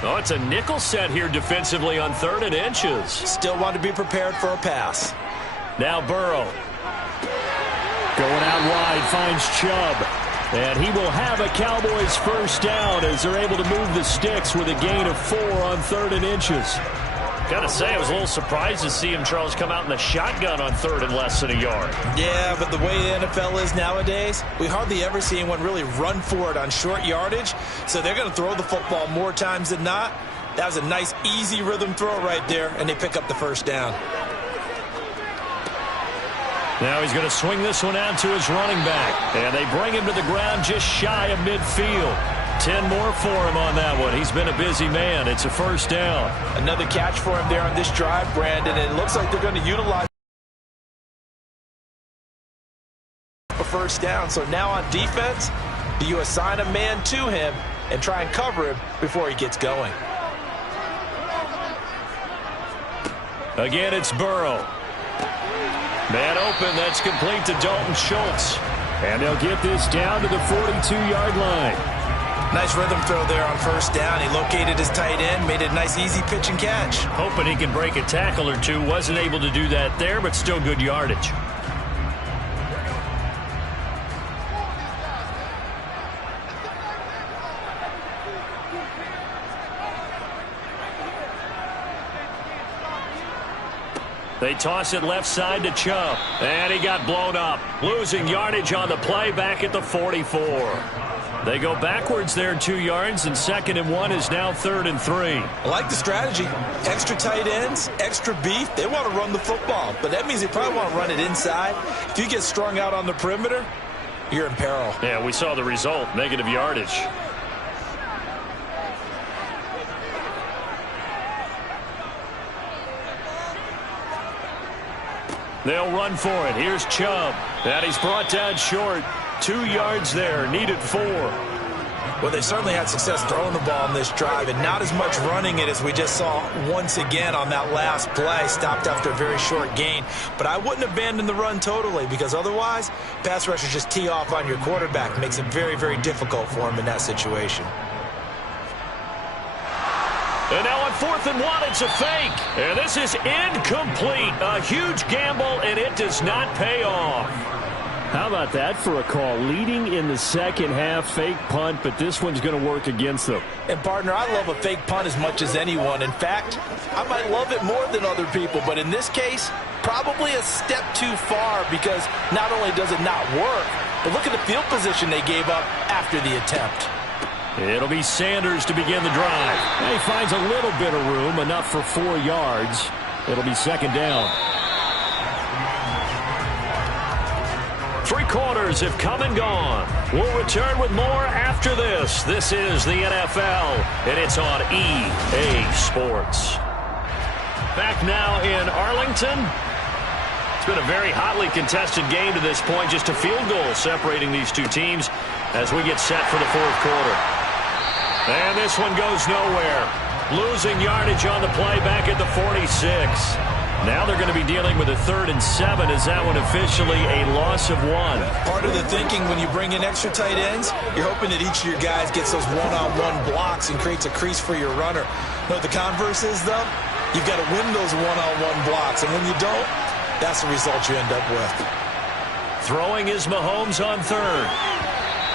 Oh, it's a nickel set here defensively on 3rd and inches. Still want to be prepared for a pass. Now Burrow. Going out wide, finds Chubb. And he will have a Cowboys first down as they're able to move the sticks with a gain of 4 on 3rd and inches. Gotta say, I was a little surprised to see him, Charles, come out in the shotgun on 3rd and less than a yard. Yeah, but the way the NFL is nowadays, we hardly ever see anyone really run for it on short yardage. So they're going to throw the football more times than not. That was a nice, easy rhythm throw right there, and they pick up the first down. Now he's going to swing this one out to his running back. And they bring him to the ground just shy of midfield. 10 more for him on that one. He's been a busy man. It's a first down. Another catch for him there on this drive, Brandon. And it looks like they're going to utilize a first down. So now on defense, do you assign a man to him and try and cover him before he gets going? Again, it's Burrow. Man open. That's complete to Dalton Schultz. And they'll get this down to the 42-yard line. Nice rhythm throw there on first down. He located his tight end, made a nice easy pitch and catch. Hoping he can break a tackle or two. Wasn't able to do that there, but still good yardage. They toss it left side to Chubb. And he got blown up. Losing yardage on the play back at the 44. They go backwards there 2 yards, and 2nd and 1 is now 3rd and 3. I like the strategy. Extra tight ends, extra beef. They want to run the football, but that means they probably want to run it inside. If you get strung out on the perimeter, you're in peril. Yeah, we saw the result, negative yardage. They'll run for it. Here's Chubb. And he's brought down short. 2 yards there. Needed 4. Well, they certainly had success throwing the ball in this drive and not as much running it as we just saw once again on that last play. Stopped after a very short gain. But I wouldn't abandon the run totally because otherwise, pass rushers just tee off on your quarterback. Makes it very, very difficult for him in that situation. And now on 4th and 1, it's a fake. And this is incomplete. A huge gamble, and it does not pay off. How about that for a call? Leading in the second half, fake punt, but this one's going to work against them. And, partner, I love a fake punt as much as anyone. In fact, I might love it more than other people, but in this case, probably a step too far because not only does it not work, but look at the field position they gave up after the attempt. It'll be Sanders to begin the drive. And he finds a little bit of room, enough for 4 yards. It'll be 2nd down. 3 quarters have come and gone. We'll return with more after this. This is the NFL, and it's on EA Sports. Back now in Arlington. It's been a very hotly contested game to this point. Just a field goal separating these two teams as we get set for the 4th quarter. And this one goes nowhere. Losing yardage on the play back at the 46. Now they're going to be dealing with a 3rd and 7. Is that one officially a loss of 1? Part of the thinking when you bring in extra tight ends, you're hoping that each of your guys gets those one-on-one blocks and creates a crease for your runner. No, the converse is, though, you've got to win those one-on-one blocks. And when you don't, that's the result you end up with. Throwing is Mahomes on third.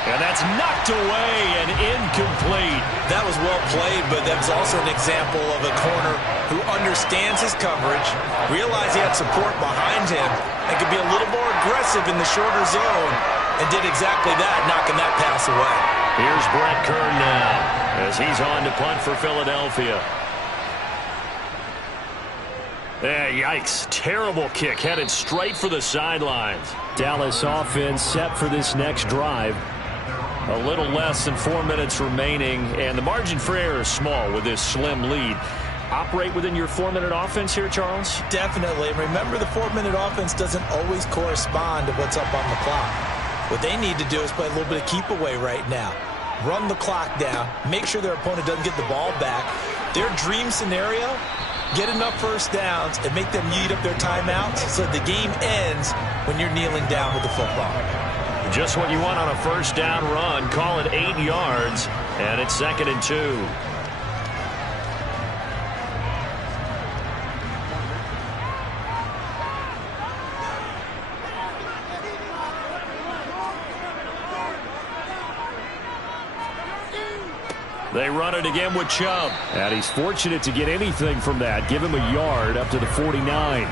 And that's knocked away and incomplete. That was well played, but that was also an example of a corner who understands his coverage, realized he had support behind him, and could be a little more aggressive in the shorter zone, and did exactly that, knocking that pass away. Here's Brett Kern now as he's on to punt for Philadelphia. Yikes. Terrible kick headed straight for the sidelines. Dallas offense set for this next drive. A little less than 4 minutes remaining, and the margin for error is small with this slim lead. Operate within your 4-minute offense here, Charles? Definitely. Remember, the 4-minute offense doesn't always correspond to what's up on the clock. What they need to do is play a little bit of keep away right now. Run the clock down. Make sure their opponent doesn't get the ball back. Their dream scenario, get enough first downs and make them eat up their timeouts so the game ends when you're kneeling down with the football. Just what you want on a first down run. Call it 8 yards, and it's 2nd and 2. They run it again with Chubb. And he's fortunate to get anything from that. Give him a yard up to the 49.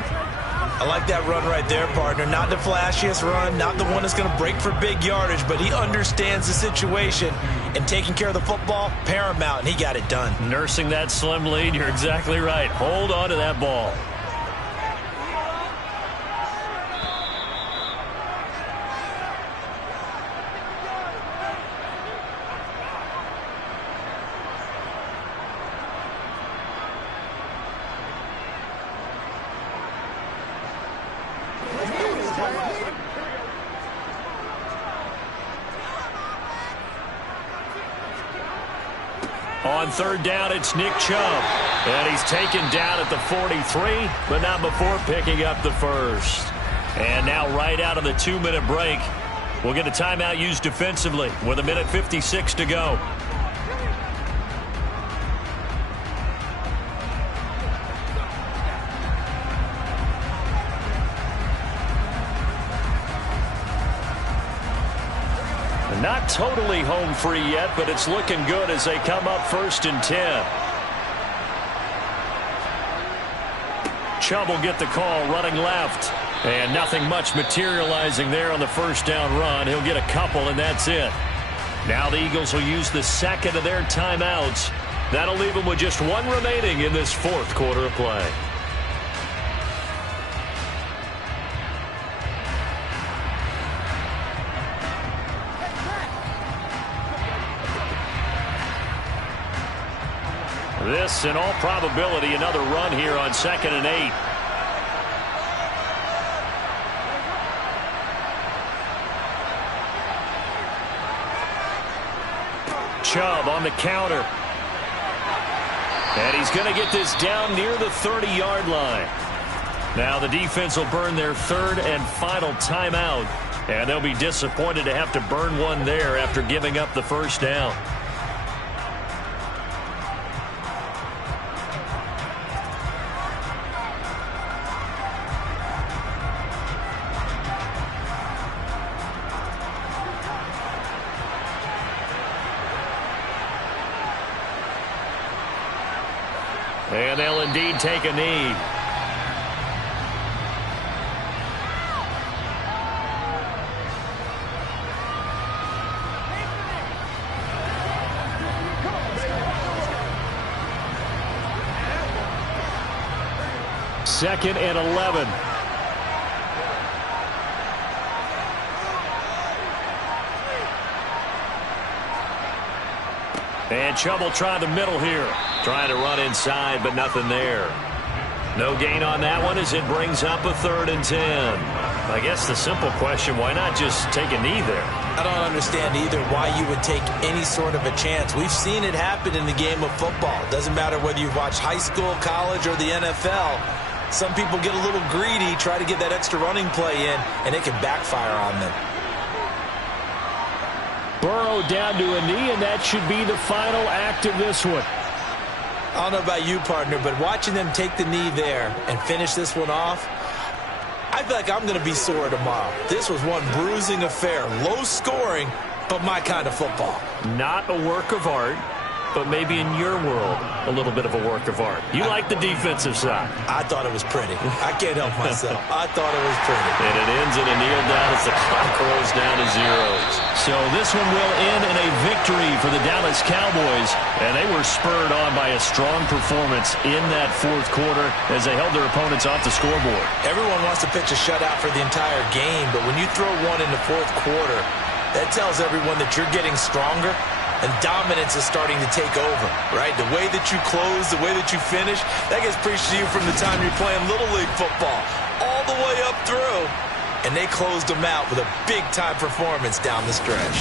I like that run right there, partner. Not the flashiest run, not the one that's going to break for big yardage, but he understands the situation, and taking care of the football, paramount, and he got it done. Nursing that slim lead, you're exactly right. Hold on to that ball. On third down, it's Nick Chubb. And he's taken down at the 43, but not before picking up the first. And now right out of the 2-minute break, we'll get a timeout used defensively with 1:56 to go. Not totally home free yet, but it's looking good as they come up 1st and 10. Chubb will get the call running left. And nothing much materializing there on the first down run. He'll get a couple, and that's it. Now the Eagles will use the second of their timeouts. That'll leave them with just one remaining in this 4th quarter of play. This, in all probability, another run here on 2nd and 8. Chubb on the counter. And he's going to get this down near the 30-yard line. Now the defense will burn their 3rd and final timeout. And they'll be disappointed to have to burn one there after giving up the first down. And they'll indeed take a knee. Second and 11. And Chubb will try the middle here. Trying to run inside, but nothing there. No gain on that one as it brings up a 3rd and 10. I guess the simple question, why not just take a knee there? I don't understand either why you would take any sort of a chance. We've seen it happen in the game of football. Doesn't matter whether you've watched high school, college, or the NFL. Some people get a little greedy, try to get that extra running play in, and it can backfire on them. Burrow down to a knee, and that should be the final act of this one. I don't know about you, partner, but watching them take the knee there and finish this one off, I feel like I'm going to be sore tomorrow. This was one bruising affair. Low scoring, but my kind of football. Not a work of art, but maybe in your world, a little bit of a work of art. You like the defensive side. I thought it was pretty. I can't help myself. I thought it was pretty. And it ends in a kneel down as the clock rolls down to zeros. So this one will end in a victory for the Dallas Cowboys. And they were spurred on by a strong performance in that fourth quarter as they held their opponents off the scoreboard. Everyone wants to pitch a shutout for the entire game, but when you throw one in the fourth quarter, that tells everyone that you're getting stronger. And dominance is starting to take over, right? The way that you close, the way that you finish, that gets preached to you from the time you're playing Little League football all the way up through. And they closed them out with a big-time performance down the stretch.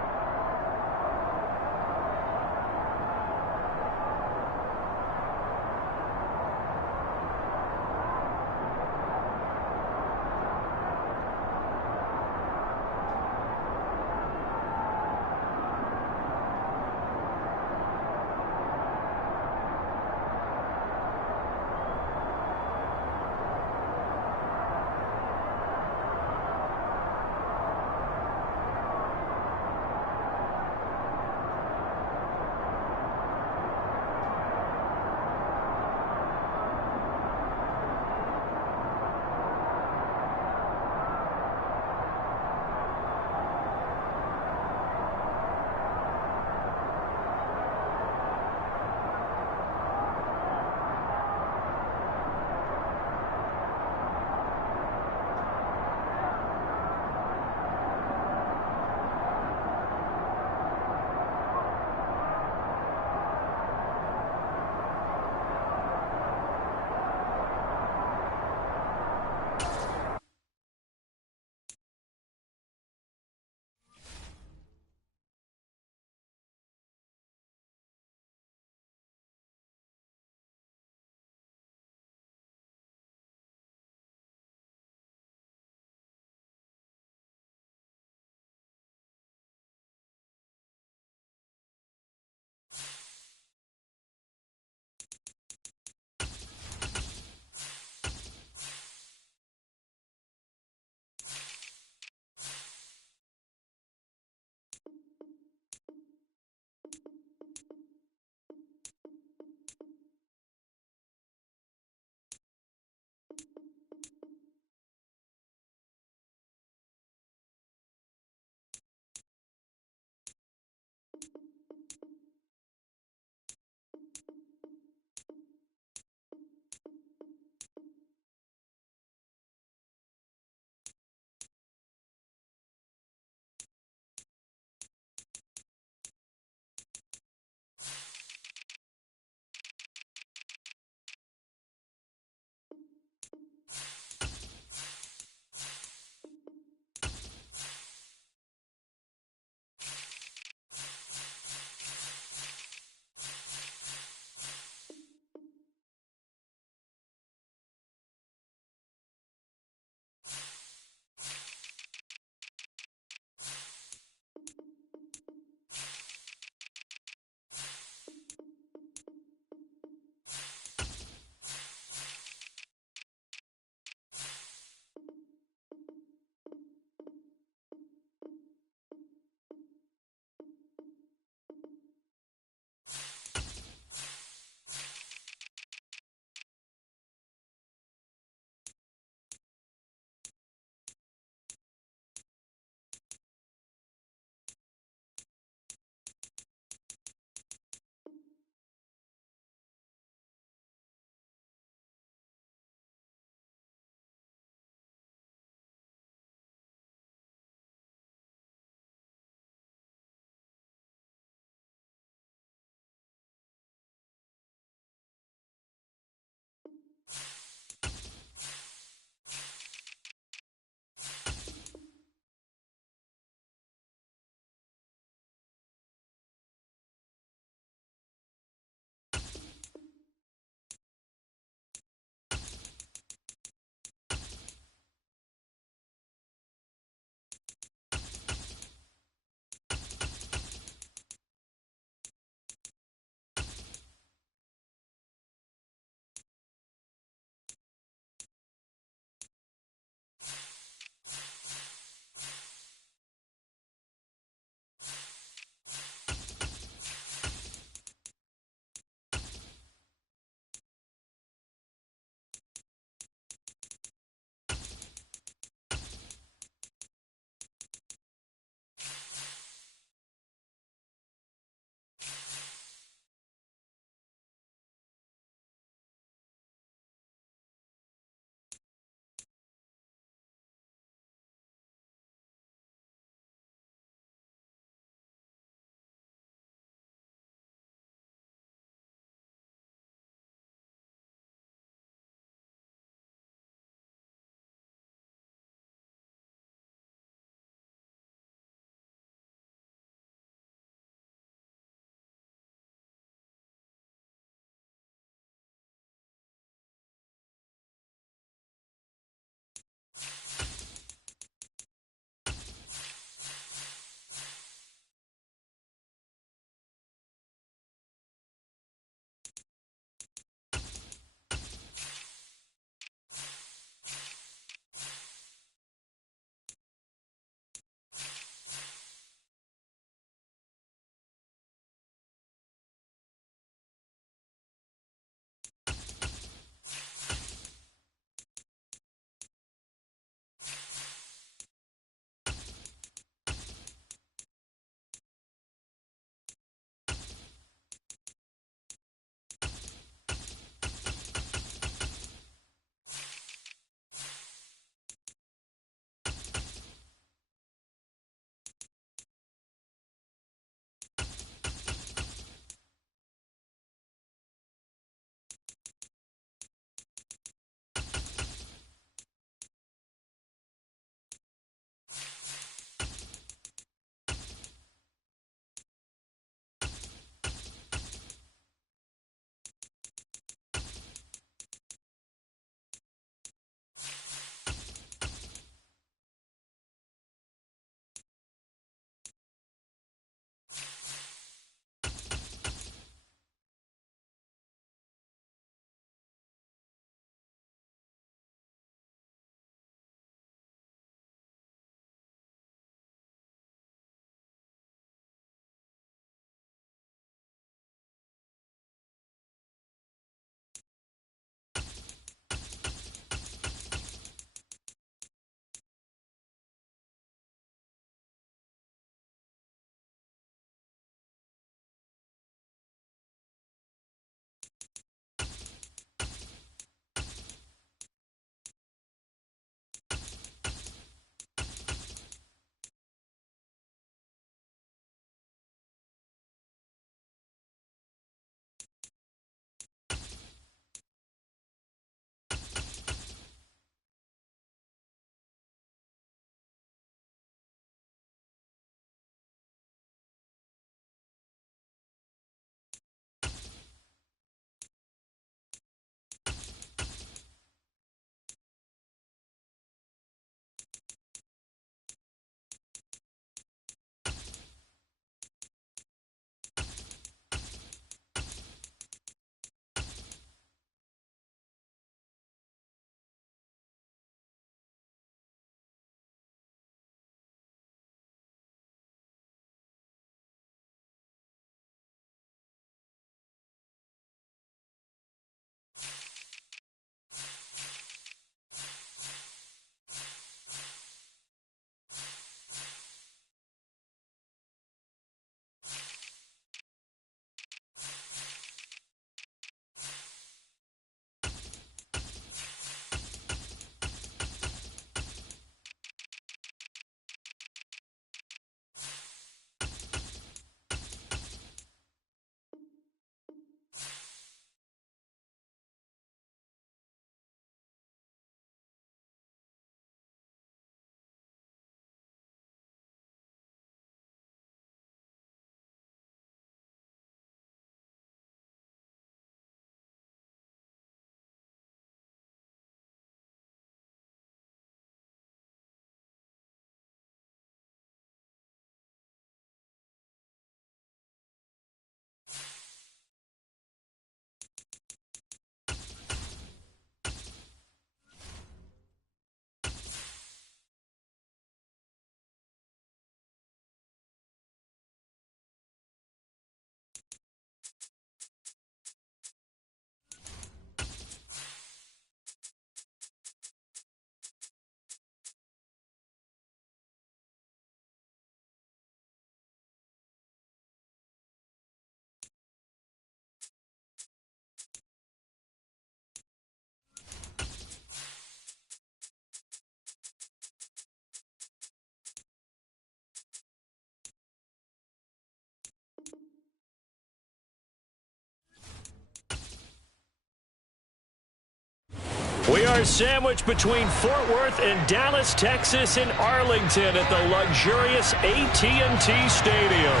We are sandwiched between Fort Worth and Dallas, Texas, and Arlington at the luxurious AT&T Stadium.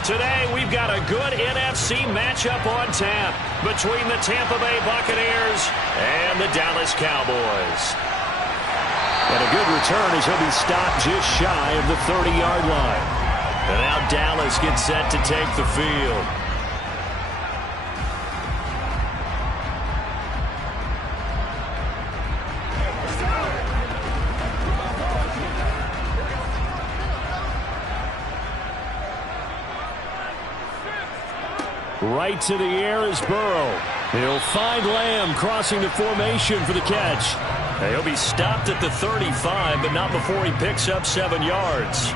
Today, we've got a good NFC matchup on tap between the Tampa Bay Buccaneers and the Dallas Cowboys. And a good return as he'll be stopped just shy of the 30-yard line. And now Dallas gets set to take the field. Right to the air is Burrow. He'll find Lamb crossing the formation for the catch. He'll be stopped at the 35, but not before he picks up 7 yards.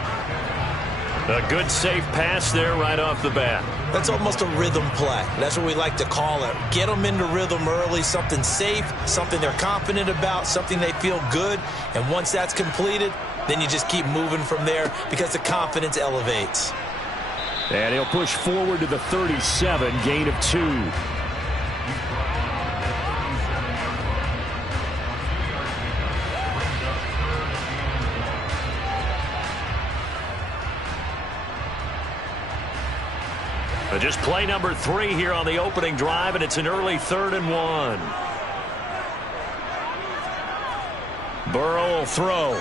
A good, safe pass there right off the bat. That's almost a rhythm play. That's what we like to call it. Get them into rhythm early, something safe, something they're confident about, something they feel good. And once that's completed, then you just keep moving from there because the confidence elevates. And he'll push forward to the 37, gain of 2. Just play number 3 here on the opening drive, and it's an early 3rd and 1. Burrow will throw.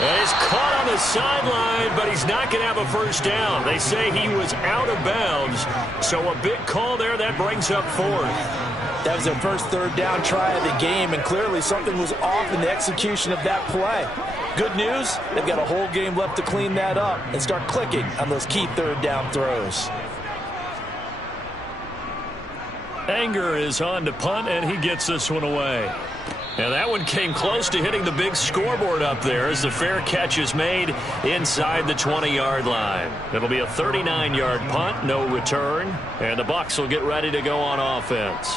And he's caught on the sideline, but he's not going to have a first down. They say he was out of bounds, so a big call there. That brings up 4th. That was their first 3rd down try of the game, and clearly something was off in the execution of that play. Good news, they've got a whole game left to clean that up and start clicking on those key 3rd down throws. Anger is on to punt, and he gets this one away. And that one came close to hitting the big scoreboard up there as the fair catch is made inside the 20-yard line. It'll be a 39-yard punt, no return, and the Bucs will get ready to go on offense.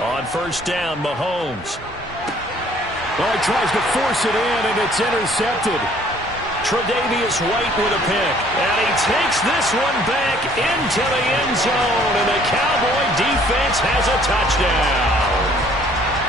On first down, Mahomes. Well, he tries to force it in, and it's intercepted. Tre'Davious White with a pick. And he takes this one back into the end zone, and the Cowboy defense has a touchdown.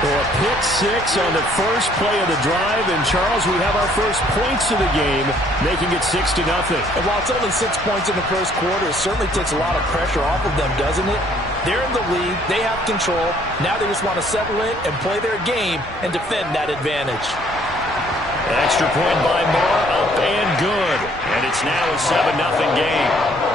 Well, a pick 6 on the first play of the drive, and Charles, we have our first points of the game, making it 6-0. And while it's only 6 points in the first quarter, it certainly takes a lot of pressure off of them, doesn't it? They're in the lead. They have control. Now they just want to settle in and play their game and defend that advantage. Extra point by Moore, up and good. And it's now a 7-0 game.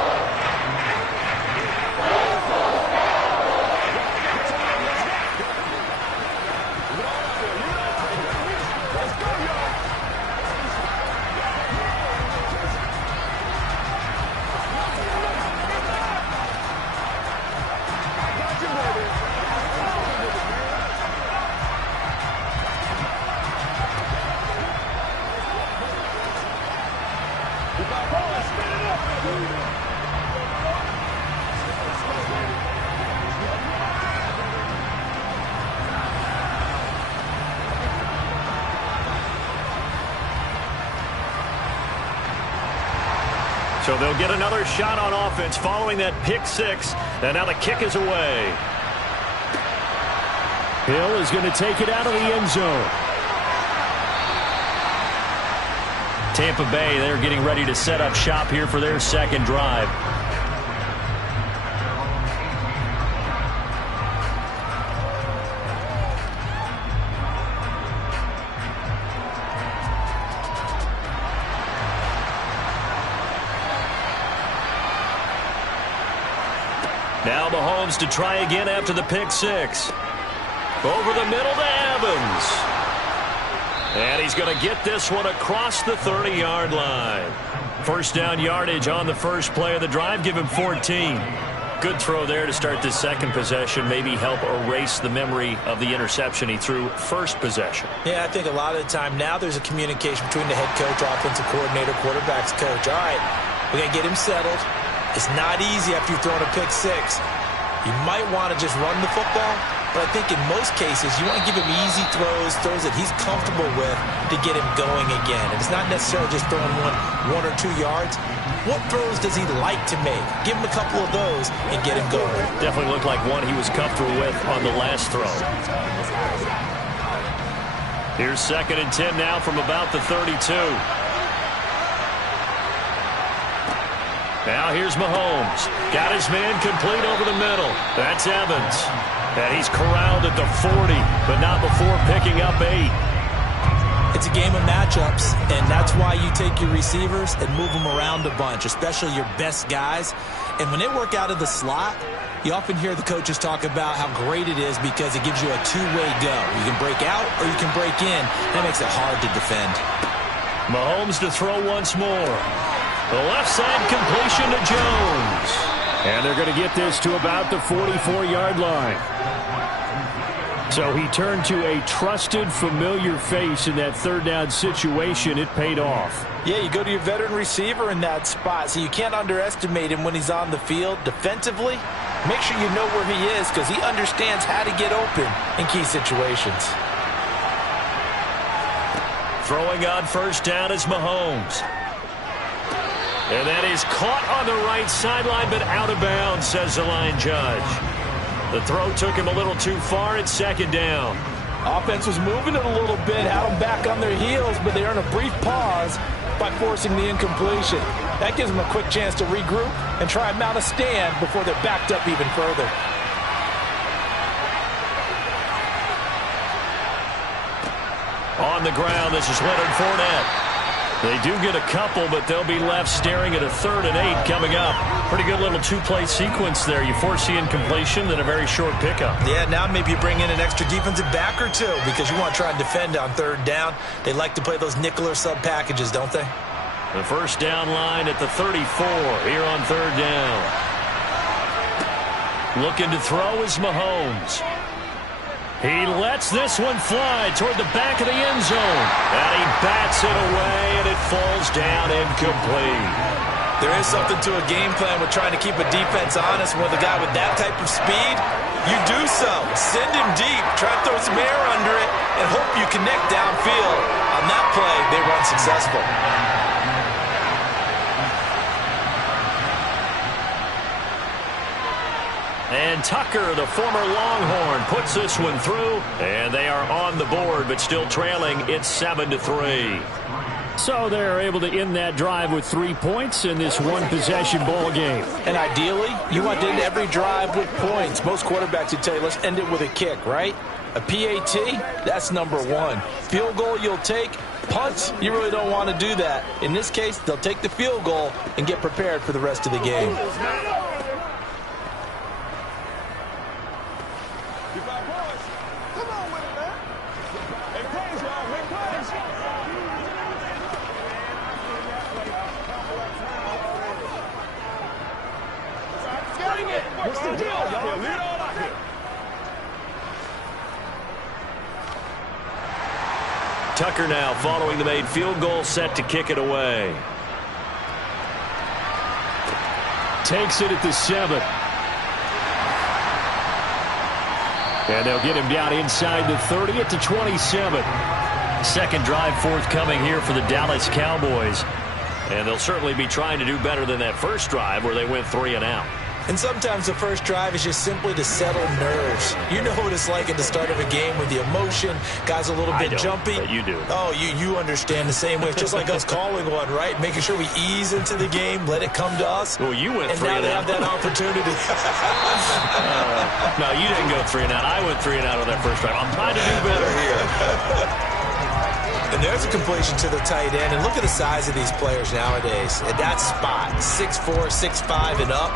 So they'll get another shot on offense following that pick 6. And now the kick is away. Hill is going to take it out of the end zone. Tampa Bay, they're getting ready to set up shop here for their second drive. Now Mahomes to try again after the pick 6. Over the middle to Evans. And he's going to get this one across the 30-yard line. First down yardage on the first play of the drive. Give him 14. Good throw there to start this second possession. Maybe help erase the memory of the interception he threw first possession. Yeah, I think a lot of the time now there's a communication between the head coach, offensive coordinator, quarterback's coach. All right, we're going to get him settled. It's not easy after you've thrown a pick 6. You might want to just run the football but I think in most cases you want to give him easy throws that he's comfortable with to get him going again. And it's not necessarily just throwing one or 2 yards. What throws does he like to make? Give him a couple of those and get him going. Definitely looked like one he was comfortable with on the last throw. Here's 2nd and 10 now from about the 32. Now here's Mahomes. Got his man complete over the middle. That's Evans. And he's corralled at the 40, but not before picking up 8. It's a game of matchups, and that's why you take your receivers and move them around a bunch, especially your best guys. And when they work out of the slot, you often hear the coaches talk about how great it is because it gives you a two-way go. You can break out or you can break in. That makes it hard to defend. Mahomes to throw once more. The left side completion to Jones. And they're going to get this to about the 44-yard line. So he turned to a trusted, familiar face in that 3rd down situation. It paid off. Yeah, you go to your veteran receiver in that spot, so you can't underestimate him when he's on the field. Defensively, make sure you know where he is because he understands how to get open in key situations. Throwing on 1st down is Mahomes. And that is caught on the right sideline, but out of bounds, says the line judge. The throw took him a little too far at 2nd down. Offense was moving it a little bit, had them back on their heels, but they earned a brief pause by forcing the incompletion. That gives them a quick chance to regroup and try and mount a stand before they're backed up even further. On the ground, this is Leonard Fournette. They do get a couple, but they'll be left staring at a 3rd and 8 coming up. Pretty good little 2-play sequence there. You force the incompletion, then a very short pickup. Yeah, now maybe you bring in an extra defensive back or 2 because you want to try and defend on 3rd down. They like to play those nickel or sub packages, don't they? The 1st down line at the 34 here on 3rd down. Looking to throw is Mahomes. He lets this one fly toward the back of the end zone. And he bats it away, and it falls down incomplete. There is something to a game plan with trying to keep a defense honest. With a guy with that type of speed, you do so. Send him deep. Try to throw some air under it and hope you connect downfield. On that play, they were unsuccessful. And Tucker, the former Longhorn, puts this one through. And they are on the board, but still trailing. It's 7-3. So they're able to end that drive with 3 points in this one-possession ball game. And ideally, you want to end every drive with points. Most quarterbacks would tell you, let's end it with a kick, right? A PAT, that's number 1. Field goal you'll take. Punts, you really don't want to do that. In this case, they'll take the field goal and get prepared for the rest of the game. What's the deal, y'all? Lead all out here. Tucker now following the made field goal, set to kick it away. Takes it at the 7. And they'll get him down inside the 30 at the 27. 2nd drive forthcoming here for the Dallas Cowboys. And they'll certainly be trying to do better than that first drive where they went 3 and out. And sometimes the first drive is just simply to settle nerves. You know what it's like at the start of a game with the emotion. Guys a little bit jumpy. But you do. Oh, you understand the same way. It's just like us calling one, right? Making sure we ease into the game, let it come to us. Well, you went 3 and out. And now they have that opportunity. No, you didn't go 3 and out. I went 3 and out on that first drive. I'm trying to do better here. And there's a completion to the tight end. And look at the size of these players nowadays. At that spot, 6'4", 6'5", and up.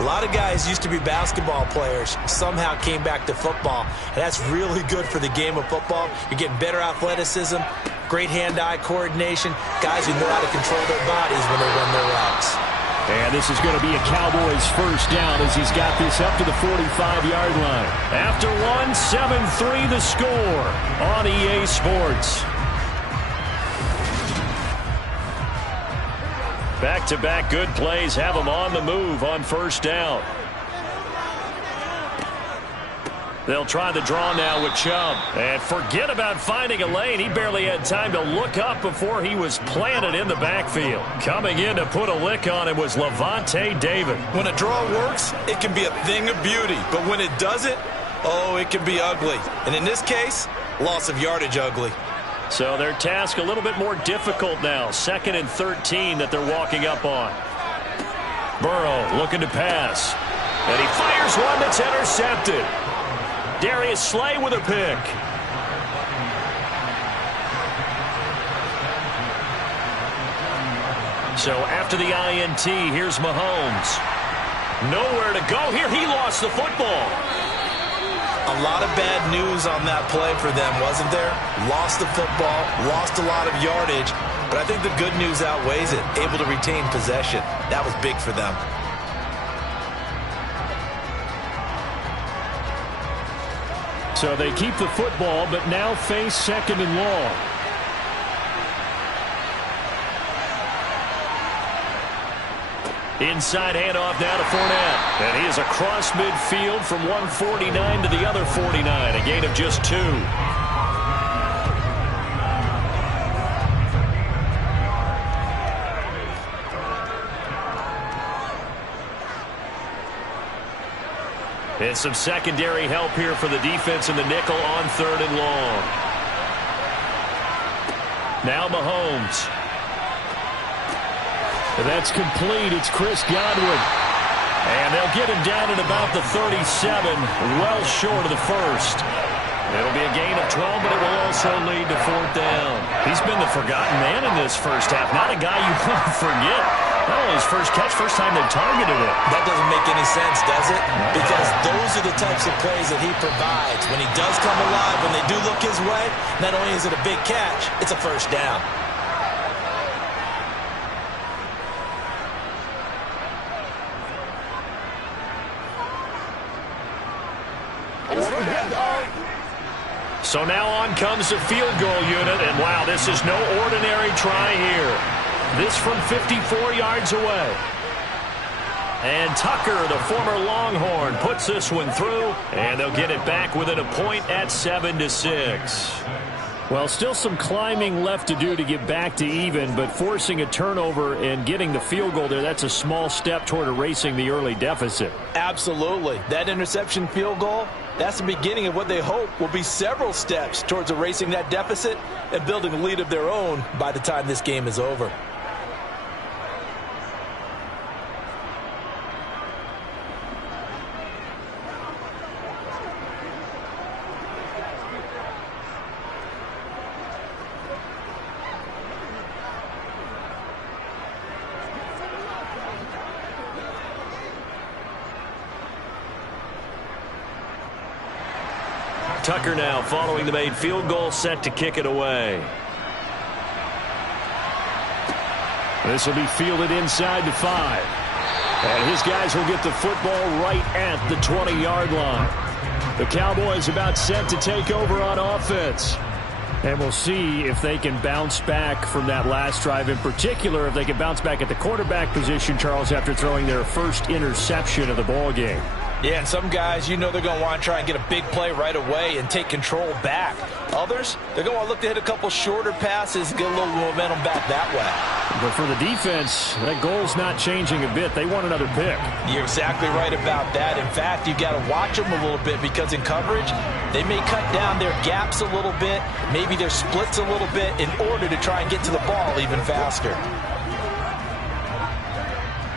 A lot of guys used to be basketball players, somehow came back to football. And that's really good for the game of football. You're getting better athleticism, great hand-eye coordination, guys who know how to control their bodies when they run their routes. And this is going to be a Cowboys first down as he's got this up to the 45-yard line. After 7-3 the score on EA Sports. Back-to-back good plays have them on the move on first down. They'll try the draw now with Chubb. And forget about finding a lane. He barely had time to look up before he was planted in the backfield. Coming in to put a lick on him was Lavonte David. When a draw works, it can be a thing of beauty. But when it doesn't, oh, it can be ugly. And in this case, loss of yardage ugly. So their task a little bit more difficult now. 2nd and 13 that they're walking up on. Burrow looking to pass. And he fires one that's intercepted. Darius Slay with a pick. So after the INT, here's Mahomes. Nowhere to go here. He lost the football. A lot of bad news on that play for them, wasn't there? Lost the football, lost a lot of yardage, but I think the good news outweighs it. Able to retain possession. That was big for them. So they keep the football, but now face 2nd and long. Inside handoff now to Fournette. And he is across midfield from 149 to the other 49. A gain of just 2. And some secondary help here for the defense in the nickel on 3rd and long. Now Mahomes. And that's complete. It's Chris Godwin. And they'll get him down at about the 37, well short of the first. It'll be a gain of 12, but it will also lead to 4th down. He's been the forgotten man in this first half. Not a guy you want to forget. Not only his first catch, first time they've targeted it. That doesn't make any sense, does it? Because those are the types of plays that he provides. When he does come alive, when they do look his way, not only is it a big catch, it's a first down. So now on comes the field goal unit, and wow, this is no ordinary try here. This from 54 yards away. And Tucker, the former Longhorn, puts this one through, and they'll get it back within a point at 7-6. Well, still some climbing left to do to get back to even, but forcing a turnover and getting the field goal there, that's a small step toward erasing the early deficit. Absolutely. That interception field goal, that's the beginning of what they hope will be several steps towards erasing that deficit and building a lead of their own by the time this game is over. Tucker now following the made field goal, set to kick it away. This will be fielded inside the 5. And his guys will get the football right at the 20-yard line. The Cowboys about set to take over on offense. And we'll see if they can bounce back from that last drive. In particular, if they can bounce back at the quarterback position, Charles, after throwing their first interception of the ball game. Yeah, and some guys, you know they're going to want to try and get a big play right away and take control back. Others, they're going to look to hit a couple shorter passes and get a little momentum back that way. But for the defense, that goal's not changing a bit. They want another pick. You're exactly right about that. In fact, you've got to watch them a little bit because in coverage, they may cut down their gaps a little bit, maybe their splits a little bit in order to try and get to the ball even faster.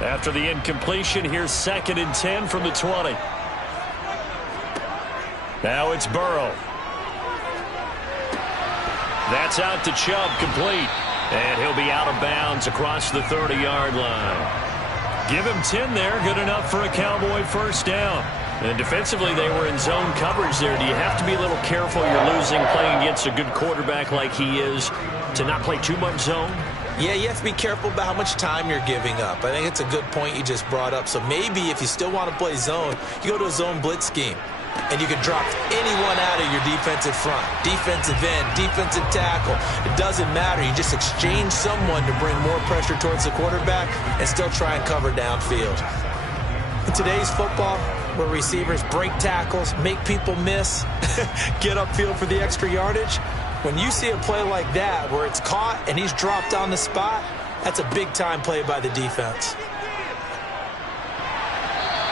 After the incompletion, here's 2nd and 10 from the 20. Now it's Burrow. That's out to Chubb, complete. And he'll be out of bounds across the 30-yard line. Give him 10 there, good enough for a Cowboy first down. And defensively, they were in zone coverage there. Do you have to be a little careful? You're losing, playing against a good quarterback like he is, to not play too much zone? Yeah, you have to be careful about how much time you're giving up. I think it's a good point you just brought up. So maybe if you still want to play zone, you go to a zone blitz scheme. And you can drop anyone out of your defensive front. Defensive end, defensive tackle. It doesn't matter. You just exchange someone to bring more pressure towards the quarterback and still try and cover downfield. In today's football, where receivers break tackles, make people miss, get upfield for the extra yardage. When you see a play like that where it's caught and he's dropped on the spot, that's a big-time play by the defense.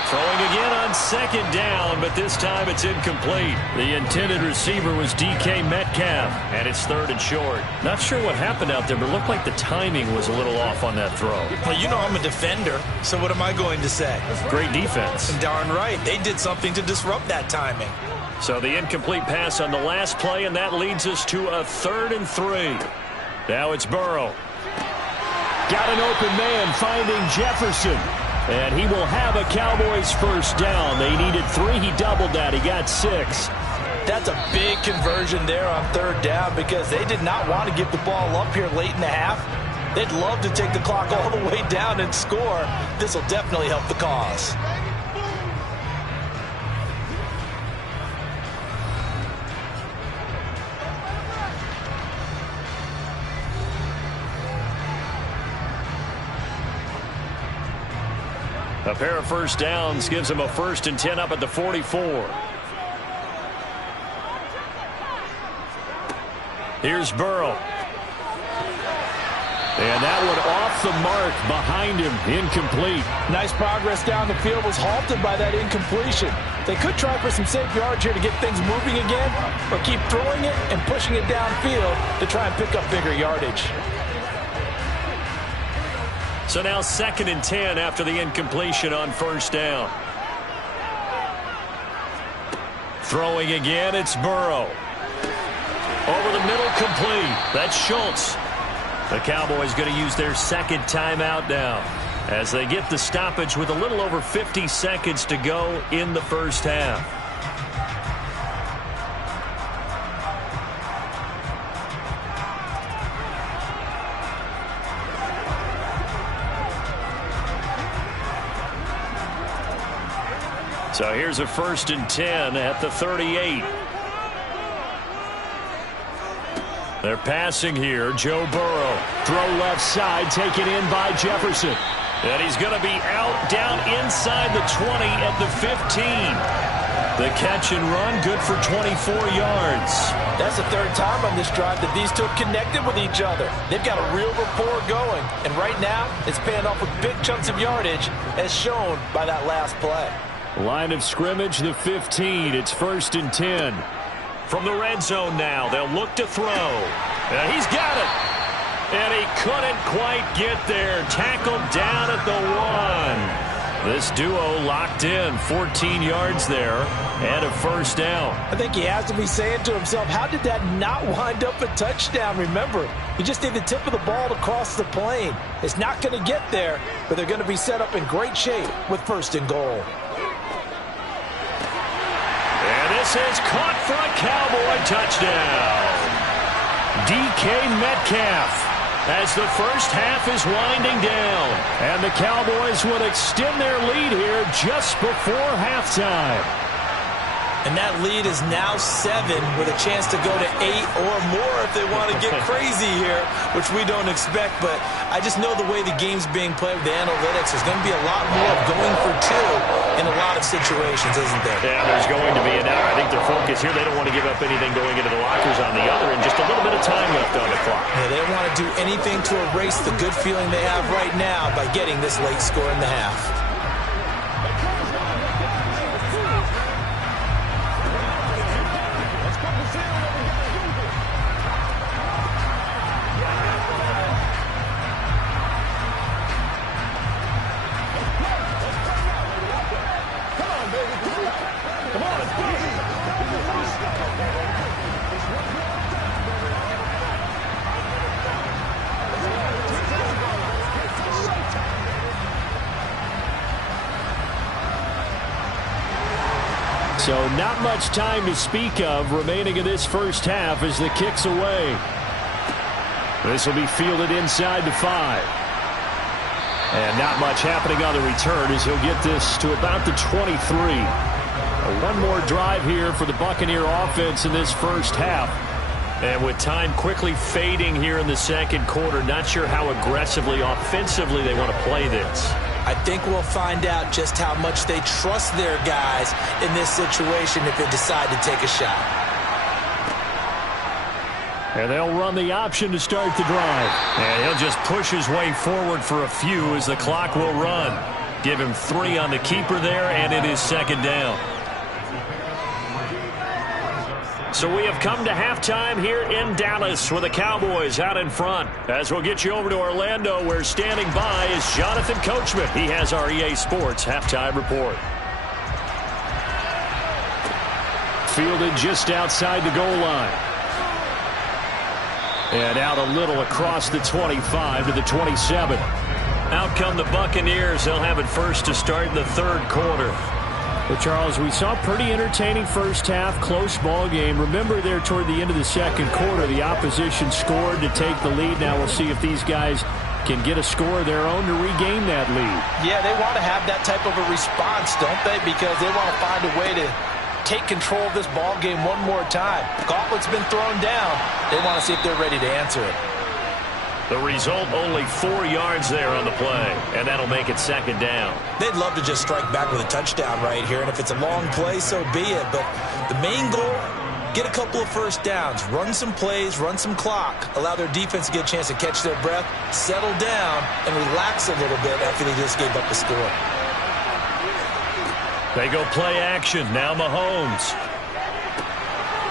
Throwing again on second down, but this time it's incomplete. The intended receiver was DK Metcalf, and it's 3rd and short. Not sure what happened out there, but it looked like the timing was a little off on that throw. Well, you know I'm a defender, so what am I going to say? Great defense. Darn right. They did something to disrupt that timing. So the incomplete pass on the last play, and that leads us to a 3rd and 3. Now it's Burrow. Got an open man finding Jefferson. And he will have a Cowboys first down. They needed 3. He doubled that. He got 6. That's a big conversion there on 3rd down because they did not want to give the ball up here late in the half. They'd love to take the clock all the way down and score. This will definitely help the cause. A pair of first downs gives him a 1st and 10 up at the 44. Here's Burrow. And that one off the mark behind him, incomplete. Nice progress down the field, was halted by that incompletion. They could try for some safe yards here to get things moving again, or keep throwing it and pushing it downfield to try and pick up bigger yardage. So now 2nd and 10 after the incompletion on 1st down. Throwing again, it's Burrow. Over the middle, complete. That's Schultz. The Cowboys going to use their 2nd timeout now as they get the stoppage with a little over 50 seconds to go in the first half. So here's a 1st and 10 at the 38. They're passing here. Joe Burrow. Throw left side, taken in by Jefferson. And he's going to be out down inside the 20 at the 15. The catch and run, good for 24 yards. That's the 3rd time on this drive that these two have connected with each other. They've got a real rapport going. And right now, it's paying off with big chunks of yardage, as shown by that last play. Line of scrimmage, the 15. It's 1st and 10. From the red zone now, they'll look to throw. And he's got it. And he couldn't quite get there. Tackled down at the 1. This duo locked in. 14 yards there and a 1st down. I think he has to be saying to himself, how did that not wind up a touchdown? Remember, he just need the tip of the ball to cross the plane. It's not going to get there, but they're going to be set up in great shape with 1st and goal. This is caught for a Cowboy touchdown. DK Metcalf as the first half is winding down. And the Cowboys would extend their lead here just before halftime. And that lead is now 7 with a chance to go to 8 or more if they want to get crazy here, which we don't expect. But I just know the way the game's being played with the analytics, there's going to be a lot more of going for 2 in a lot of situations, isn't there? Yeah, there's going to be. And now I think their focus here, they don't want to give up anything going into the lockers on the other, and just a little bit of time left on the clock. Yeah, they don't want to do anything to erase the good feeling they have right now by getting this late score in the half. So not much time to speak of remaining in this first half as the kick's away. This will be fielded inside the 5. And not much happening on the return as he'll get this to about the 23. One more drive here for the Buccaneer offense in this first half. And with time quickly fading here in the second quarter, not sure how aggressively, offensively they want to play this. I think we'll find out just how much they trust their guys in this situation if they decide to take a shot. And they'll run the option to start the drive. And he'll just push his way forward for a few as the clock will run. Give him 3 on the keeper there, and it is second down. So we have come to halftime here in Dallas with the Cowboys out in front. As we'll get you over to Orlando, where standing by is Jonathan Coachman. He has our EA Sports halftime report. Fielded just outside the goal line. And out a little across the 25 to the 27. Out come the Buccaneers. They'll have it first to start in the third quarter. Well, Charles, we saw a pretty entertaining first half, close ball game. Remember there toward the end of the second quarter, the opposition scored to take the lead. Now we'll see if these guys can get a score of their own to regain that lead. Yeah, they want to have that type of a response, don't they? Because they want to find a way to take control of this ball game one more time. Gauntlet's been thrown down. They want to see if they're ready to answer it. The result, only 4 yards there on the play, and that'll make it second down. They'd love to just strike back with a touchdown right here, and if it's a long play, so be it. But the main goal, get a couple of first downs, run some plays, run some clock, allow their defense to get a chance to catch their breath, settle down, and relax a little bit after they just gave up the score. They go play action. Now Mahomes.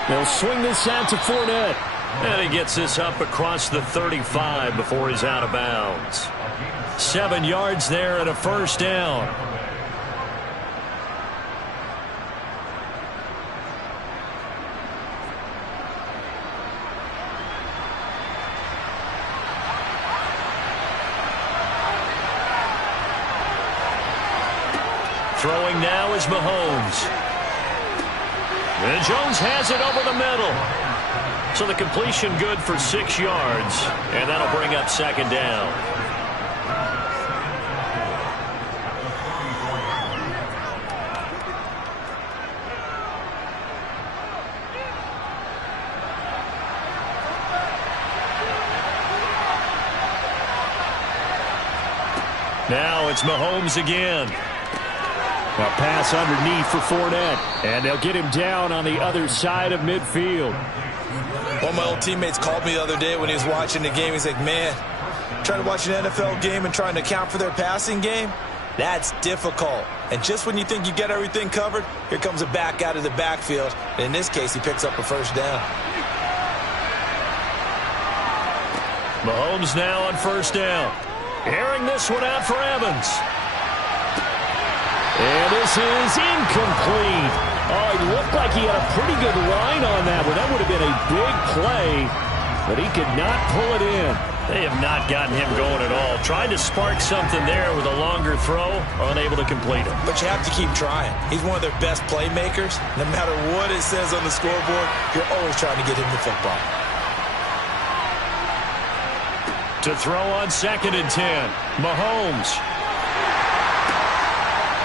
They'll swing this out to Fournette. And he gets this up across the 35 before he's out of bounds. 7 yards there and a first down. Throwing now is Mahomes. And Jones has it over the middle. So the completion good for 6 yards, and that'll bring up second down. Now it's Mahomes again. A pass underneath for Fournette, and they'll get him down on the other side of midfield. One of my old teammates called me the other day when he was watching the game. He's like, man, trying to watch an NFL game and trying to account for their passing game, that's difficult. And just when you think you get everything covered, here comes a back out of the backfield. And in this case, he picks up a first down. Mahomes now on first down. Airing this one out for Evans. And this is incomplete. Oh, it looked like he had a pretty good line on that one. That would have been a big play, but he could not pull it in. They have not gotten him going at all. Tried to spark something there with a longer throw, unable to complete it. But you have to keep trying. He's one of their best playmakers. No matter what it says on the scoreboard, you're always trying to get him the football. To throw on 2nd and 10. Mahomes.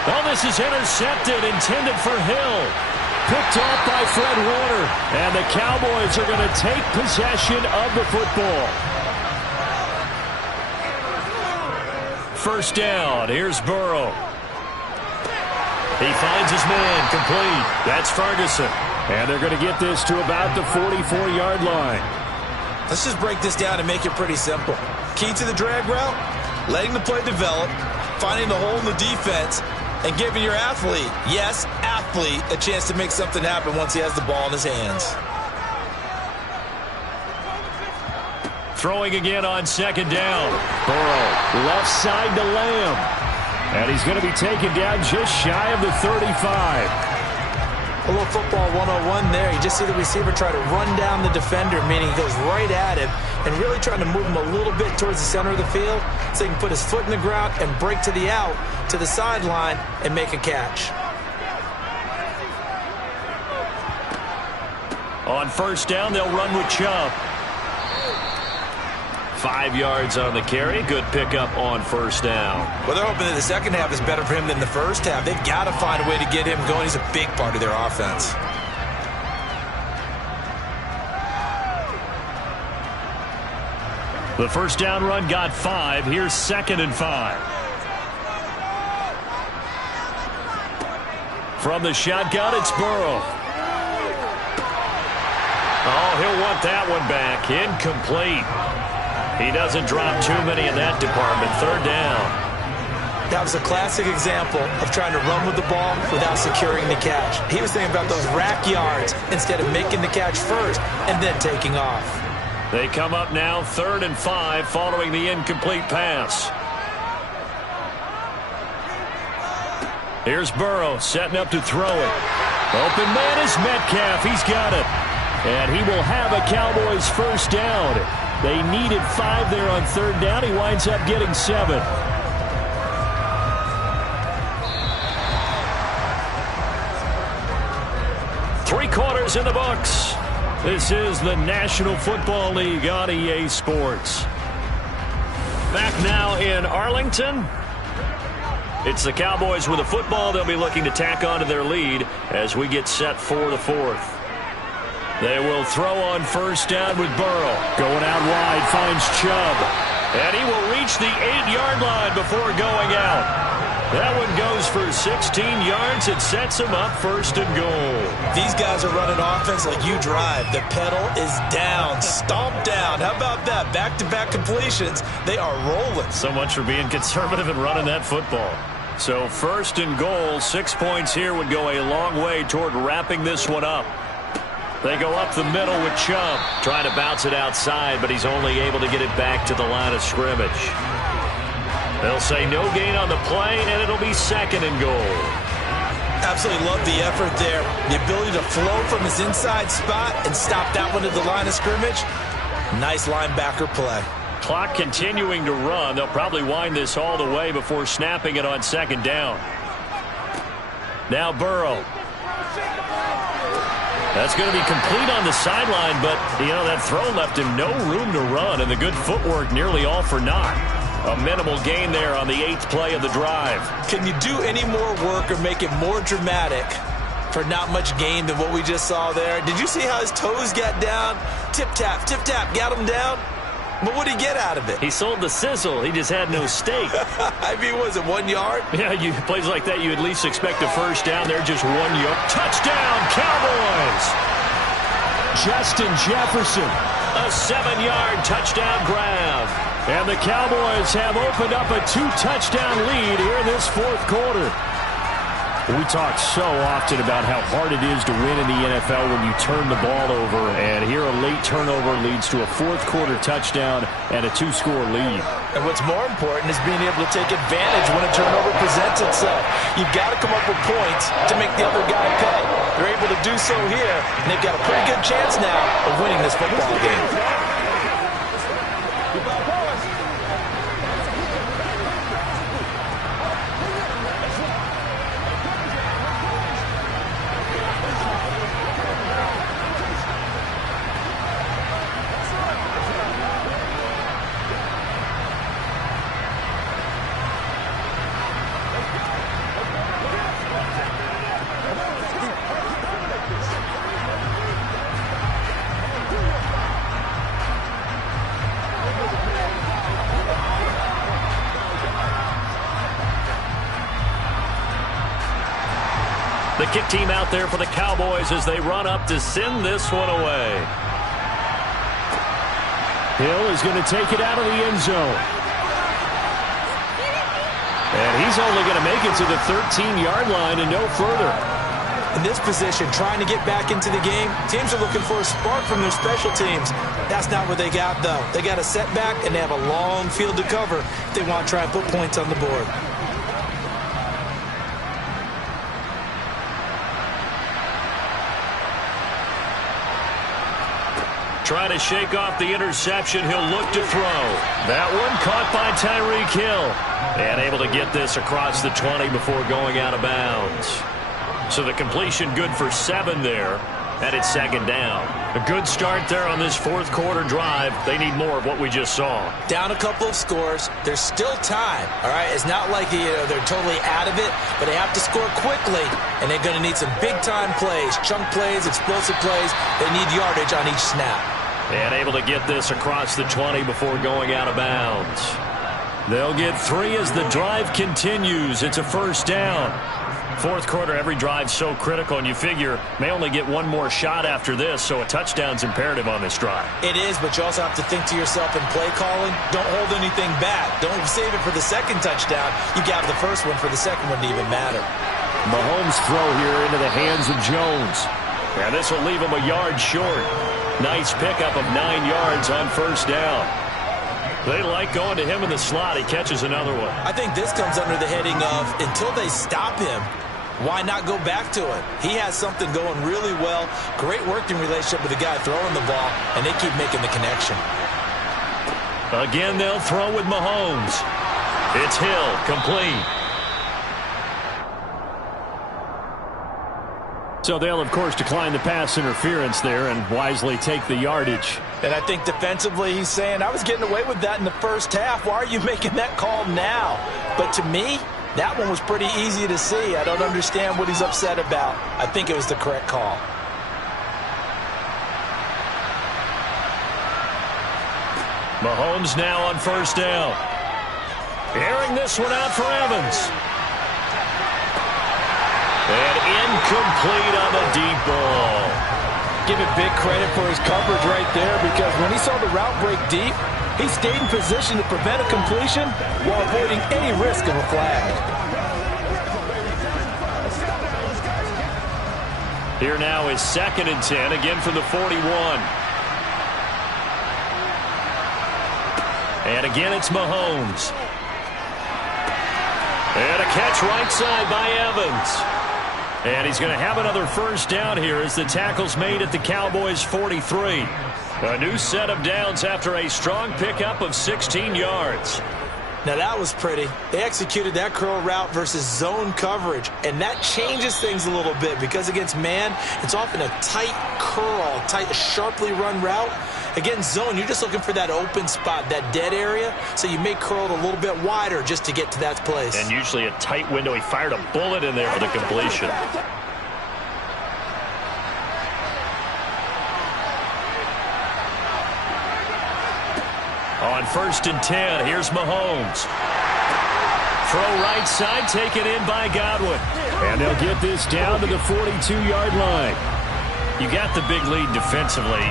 Oh, this is intercepted, intended for Hill. Picked off by Fred Warner. And the Cowboys are going to take possession of the football. First down. Here's Burrow. He finds his man. Complete. That's Ferguson. And they're going to get this to about the 44-yard line. Let's just break this down and make it pretty simple. Key to the drag route, letting the play develop, finding the hole in the defense, and giving your athlete, yes, athlete, a chance to make something happen once he has the ball in his hands. Throwing again on 2nd down. Burrow, left side to Lamb. And he's going to be taken down just shy of the 35. A little football 101 there. You just see the receiver try to run down the defender, meaning he goes right at him and really trying to move him a little bit towards the center of the field so he can put his foot in the ground and break to the out, to the sideline, and make a catch. On first down, they'll run with Chubb. 5 yards on the carry. Good pickup on first down. Well, they're hoping that the second half is better for him than the first half. They've got to find a way to get him going. He's a big part of their offense. The first down run got 5. Here's 2nd and 5. From the shotgun, it's Burrow. Oh, he'll want that one back. Incomplete. He doesn't drop too many in that department. Third down. That was a classic example of trying to run with the ball without securing the catch. He was thinking about those rack yards instead of making the catch first and then taking off. They come up now 3rd and 5 following the incomplete pass. Here's Burrow setting up to throw it. Open man is Metcalf. He's got it. And he will have a Cowboys first down. They needed 5 there on 3rd down. He winds up getting 7. Three quarters in the books. This is the National Football League on EA Sports. Back now in Arlington. It's the Cowboys with the football. They'll be looking to tack on to their lead as we get set for the 4th. They will throw on first down with Burrow. Going out wide, finds Chubb. And he will reach the 8-yard line before going out. That one goes for 16 yards. It sets him up 1st and goal. These guys are running offense like you drive. The pedal is down, stomped down. How about that? Back-to-back completions. They are rolling. So much for being conservative and running that football. So 1st and goal, 6 points here would go a long way toward wrapping this one up. They go up the middle with Chubb. Trying to bounce it outside, but he's only able to get it back to the line of scrimmage. They'll say no gain on the play, and it'll be 2nd and goal. Absolutely love the effort there. The ability to flow from his inside spot and stop that one at the line of scrimmage. Nice linebacker play. Clock continuing to run. They'll probably wind this all the way before snapping it on 2nd down. Now Burrow. That's going to be complete on the sideline, but, that throw left him no room to run, and the good footwork nearly all for naught. A minimal gain there on the 8th play of the drive. Can you do any more work or make it more dramatic for not much gain than what we just saw there? Did you see how his toes got down? Tip-tap, got him down. But what did he get out of it? He sold the sizzle. He just had no steak. I mean, was it 1 yard? Yeah, plays like that, you at least expect a first down. They're just 1 yard. Touchdown, Cowboys! Justin Jefferson. A 7-yard touchdown grab. And the Cowboys have opened up a 2-touchdown lead here in this 4th quarter. We talk so often about how hard it is to win in the NFL when you turn the ball over. And here a late turnover leads to a 4th quarter touchdown and a 2-score lead. And what's more important is being able to take advantage when a turnover presents itself. You've got to come up with points to make the other guy pay. They're able to do so here, and they've got a pretty good chance now of winning this football game. The kick team out there for the Cowboys as they run up to send this one away. Hill is going to take it out of the end zone. And he's only going to make it to the 13-yard line and no further. In this position, trying to get back into the game, teams are looking for a spark from their special teams. That's not what they got, though. They got a setback, and they have a long field to cover if they want to try and put points on the board. Trying to shake off the interception. He'll look to throw. That one caught by Tyreek Hill. And able to get this across the 20 before going out of bounds. So the completion good for 7 there. And it's 2nd down. A good start there on this 4th quarter drive. They need more of what we just saw. Down a couple of scores. There's still time. All right, it's not like they're totally out of it, but they have to score quickly. And they're going to need some big-time plays, chunk plays, explosive plays. They need yardage on each snap. And able to get this across the 20 before going out of bounds. They'll get 3 as the drive continues. It's a first down. Fourth quarter, every drive's so critical, and you figure may only get one more shot after this, so a touchdown's imperative on this drive. It is, but you also have to think to yourself in play calling, don't hold anything back. Don't save it for the second touchdown. You got the first one for the second one to even matter. Mahomes' throw here into the hands of Jones. And this will leave him a yard short. Nice pickup of 9 yards on first down. They like going to him in the slot. He catches another one. I think this comes under the heading of until they stop him, why not go back to it? He has something going really well. Great working relationship with the guy throwing the ball, and they keep making the connection. Again, they'll throw with Mahomes. It's Hill, complete. So they'll, of course, decline the pass interference there and wisely take the yardage. And I think defensively he's saying, I was getting away with that in the first half. Why are you making that call now? But to me, that one was pretty easy to see. I don't understand what he's upset about. I think it was the correct call. Mahomes now on first down. Airing this one out for Evans. And incomplete on the deep ball. Give it big credit for his coverage right there, because when he saw the route break deep, he stayed in position to prevent a completion while avoiding any risk of a flag. Here now is 2nd and 10, again from the 41. And again it's Mahomes. And a catch right side by Evans. And he's going to have another first down here as the tackle's made at the Cowboys' 43. A new set of downs after a strong pickup of 16 yards. Now that was pretty. They executed that curl route versus zone coverage, and that changes things a little bit because against man, it's often a tight curl, tight, sharply run route. Against zone, you're just looking for that open spot, that dead area, so you may curl it a little bit wider just to get to that place. And usually a tight window. He fired a bullet in there for the completion. On 1st and 10, here's Mahomes. Throw right side, taken in by Godwin. And they'll get this down to the 42-yard line. You got the big lead defensively.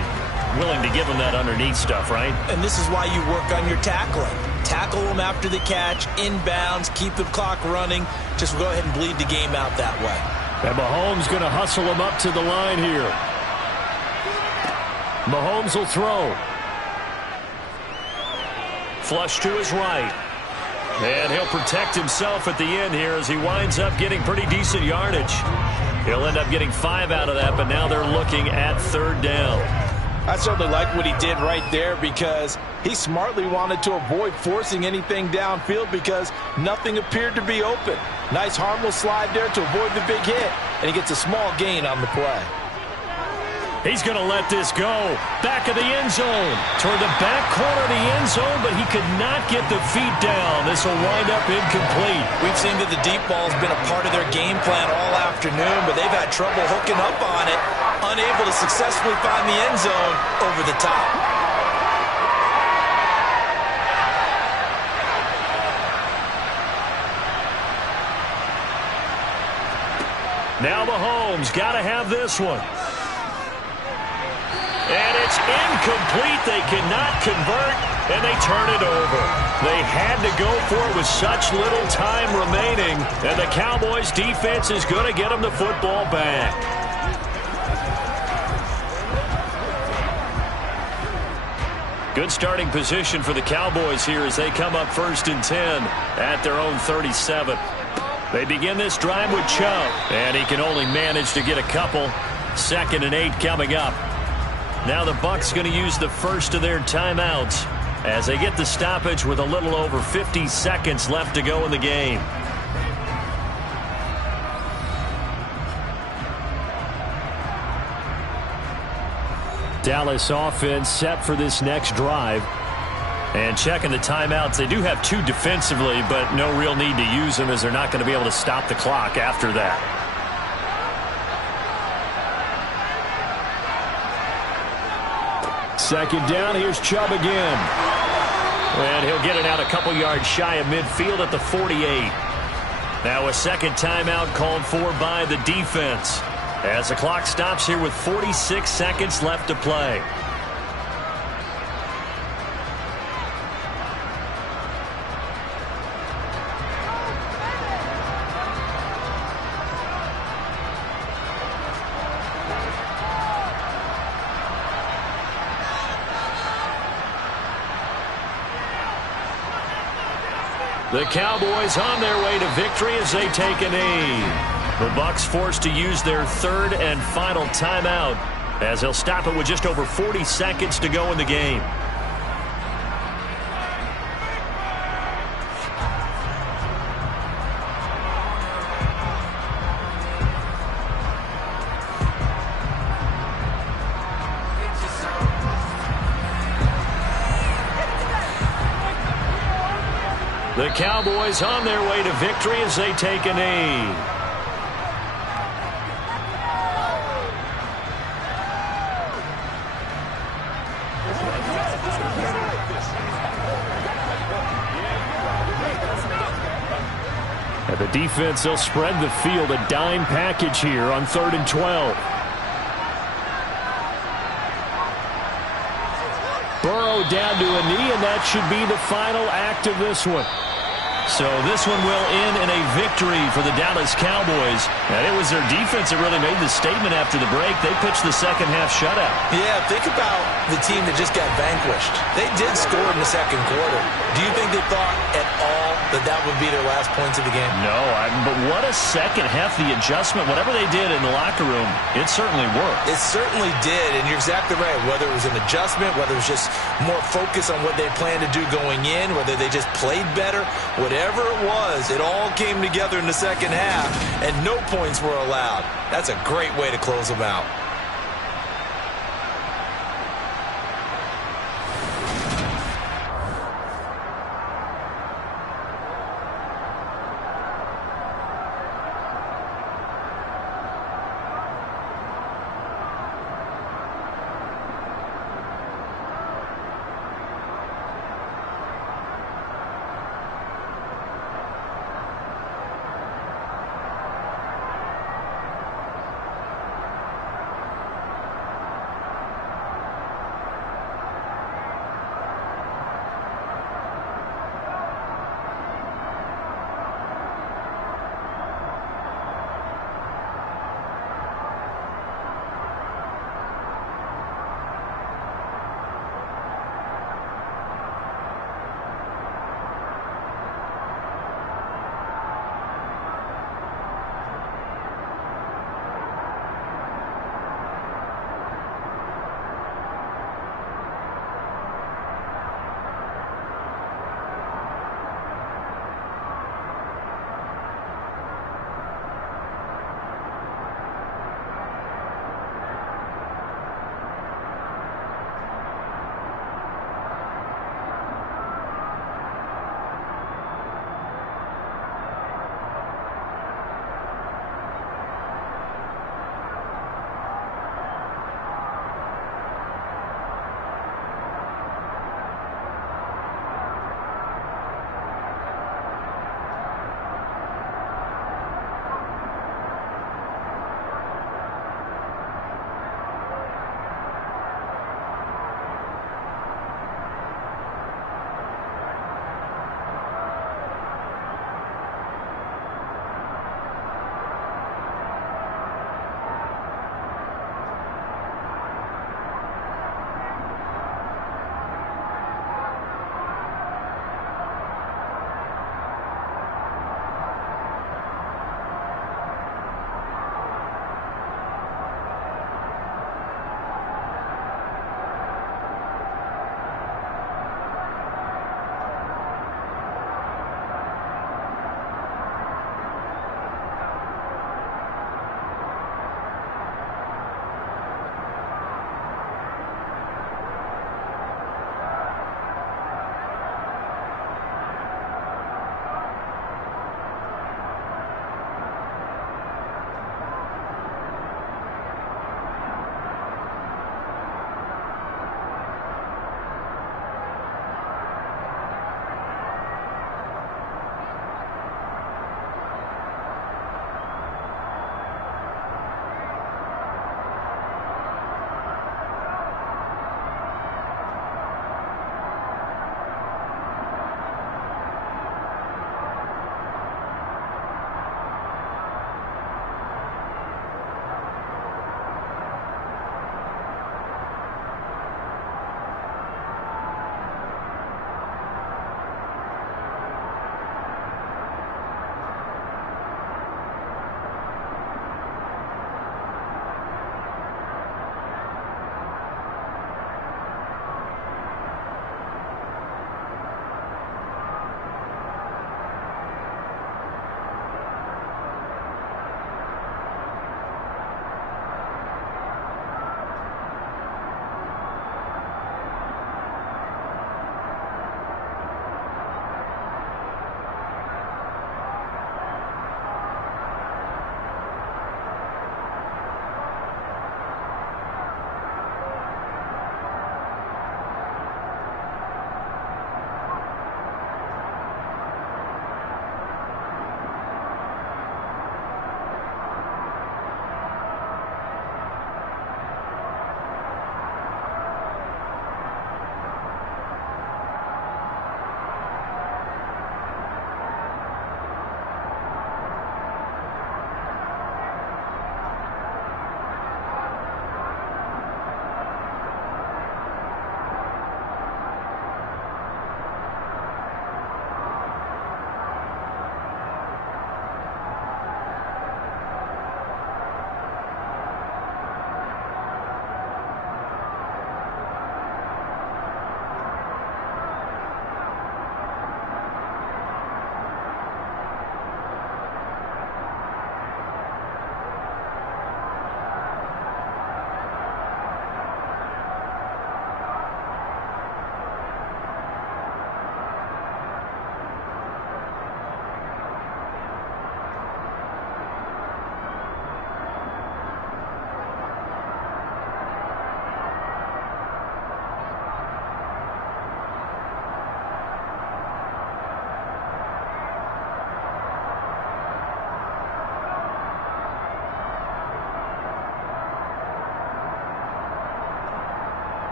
Willing to give him that underneath stuff, right? And this is why you work on your tackling. Tackle them after the catch, inbounds, keep the clock running. Just go ahead and bleed the game out that way. And Mahomes going to hustle him up to the line here. Mahomes will throw. Flush to his right. And he'll protect himself at the end here as he winds up getting pretty decent yardage. He'll end up getting 5 out of that, but now they're looking at 3rd down. I certainly like what he did right there because he smartly wanted to avoid forcing anything downfield because nothing appeared to be open. Nice harmless slide there to avoid the big hit, and he gets a small gain on the play. He's going to let this go. Back of the end zone. Toward the back corner of the end zone, but he could not get the feet down. This will wind up incomplete. We've seen that the deep ball has been a part of their game plan all afternoon, but they've had trouble hooking up on it. Unable to successfully find the end zone over the top. Now Mahomes got to have this one. And it's incomplete. They cannot convert, and they turn it over. They had to go for it with such little time remaining, and the Cowboys' defense is going to get them the football back. Good starting position for the Cowboys here as they come up 1st and 10 at their own 37. They begin this drive with Chubb, and he can only manage to get a couple. 2nd and 8 coming up. Now the Bucs going to use the first of their timeouts as they get the stoppage with a little over 50 seconds left to go in the game. Dallas offense set for this next drive. And checking the timeouts, they do have 2 defensively, but no real need to use them as they're not going to be able to stop the clock after that. Second down, here's Chubb again. And he'll get it out a couple yards shy of midfield at the 48. Now a second timeout called for by the defense as the clock stops here with 46 seconds left to play. The Cowboys on their way to victory as they take a knee. The Bucs forced to use their third and final timeout as they'll stop it with just over 40 seconds to go in the game. The Cowboys on their way to victory as they take a knee. And the defense, they'll spread the field, a dime package here on 3rd and 12. Burrow down to a knee, and that should be the final act of this one. So this one will end in a victory for the Dallas Cowboys. And it was their defense that really made the statement after the break. They pitched the second half shutout. Yeah, think about the team that just got vanquished. They did score in the second quarter. Do you think they thought at all that that would be their last points of the game? No, but what a second half. The adjustment, whatever they did in the locker room, it certainly worked. It certainly did, and you're exactly right. Whether it was an adjustment, whether it was just more focus on what they planned to do going in, whether they just played better, whatever it was, it all came together in the second half, and no points were allowed. That's a great way to close them out.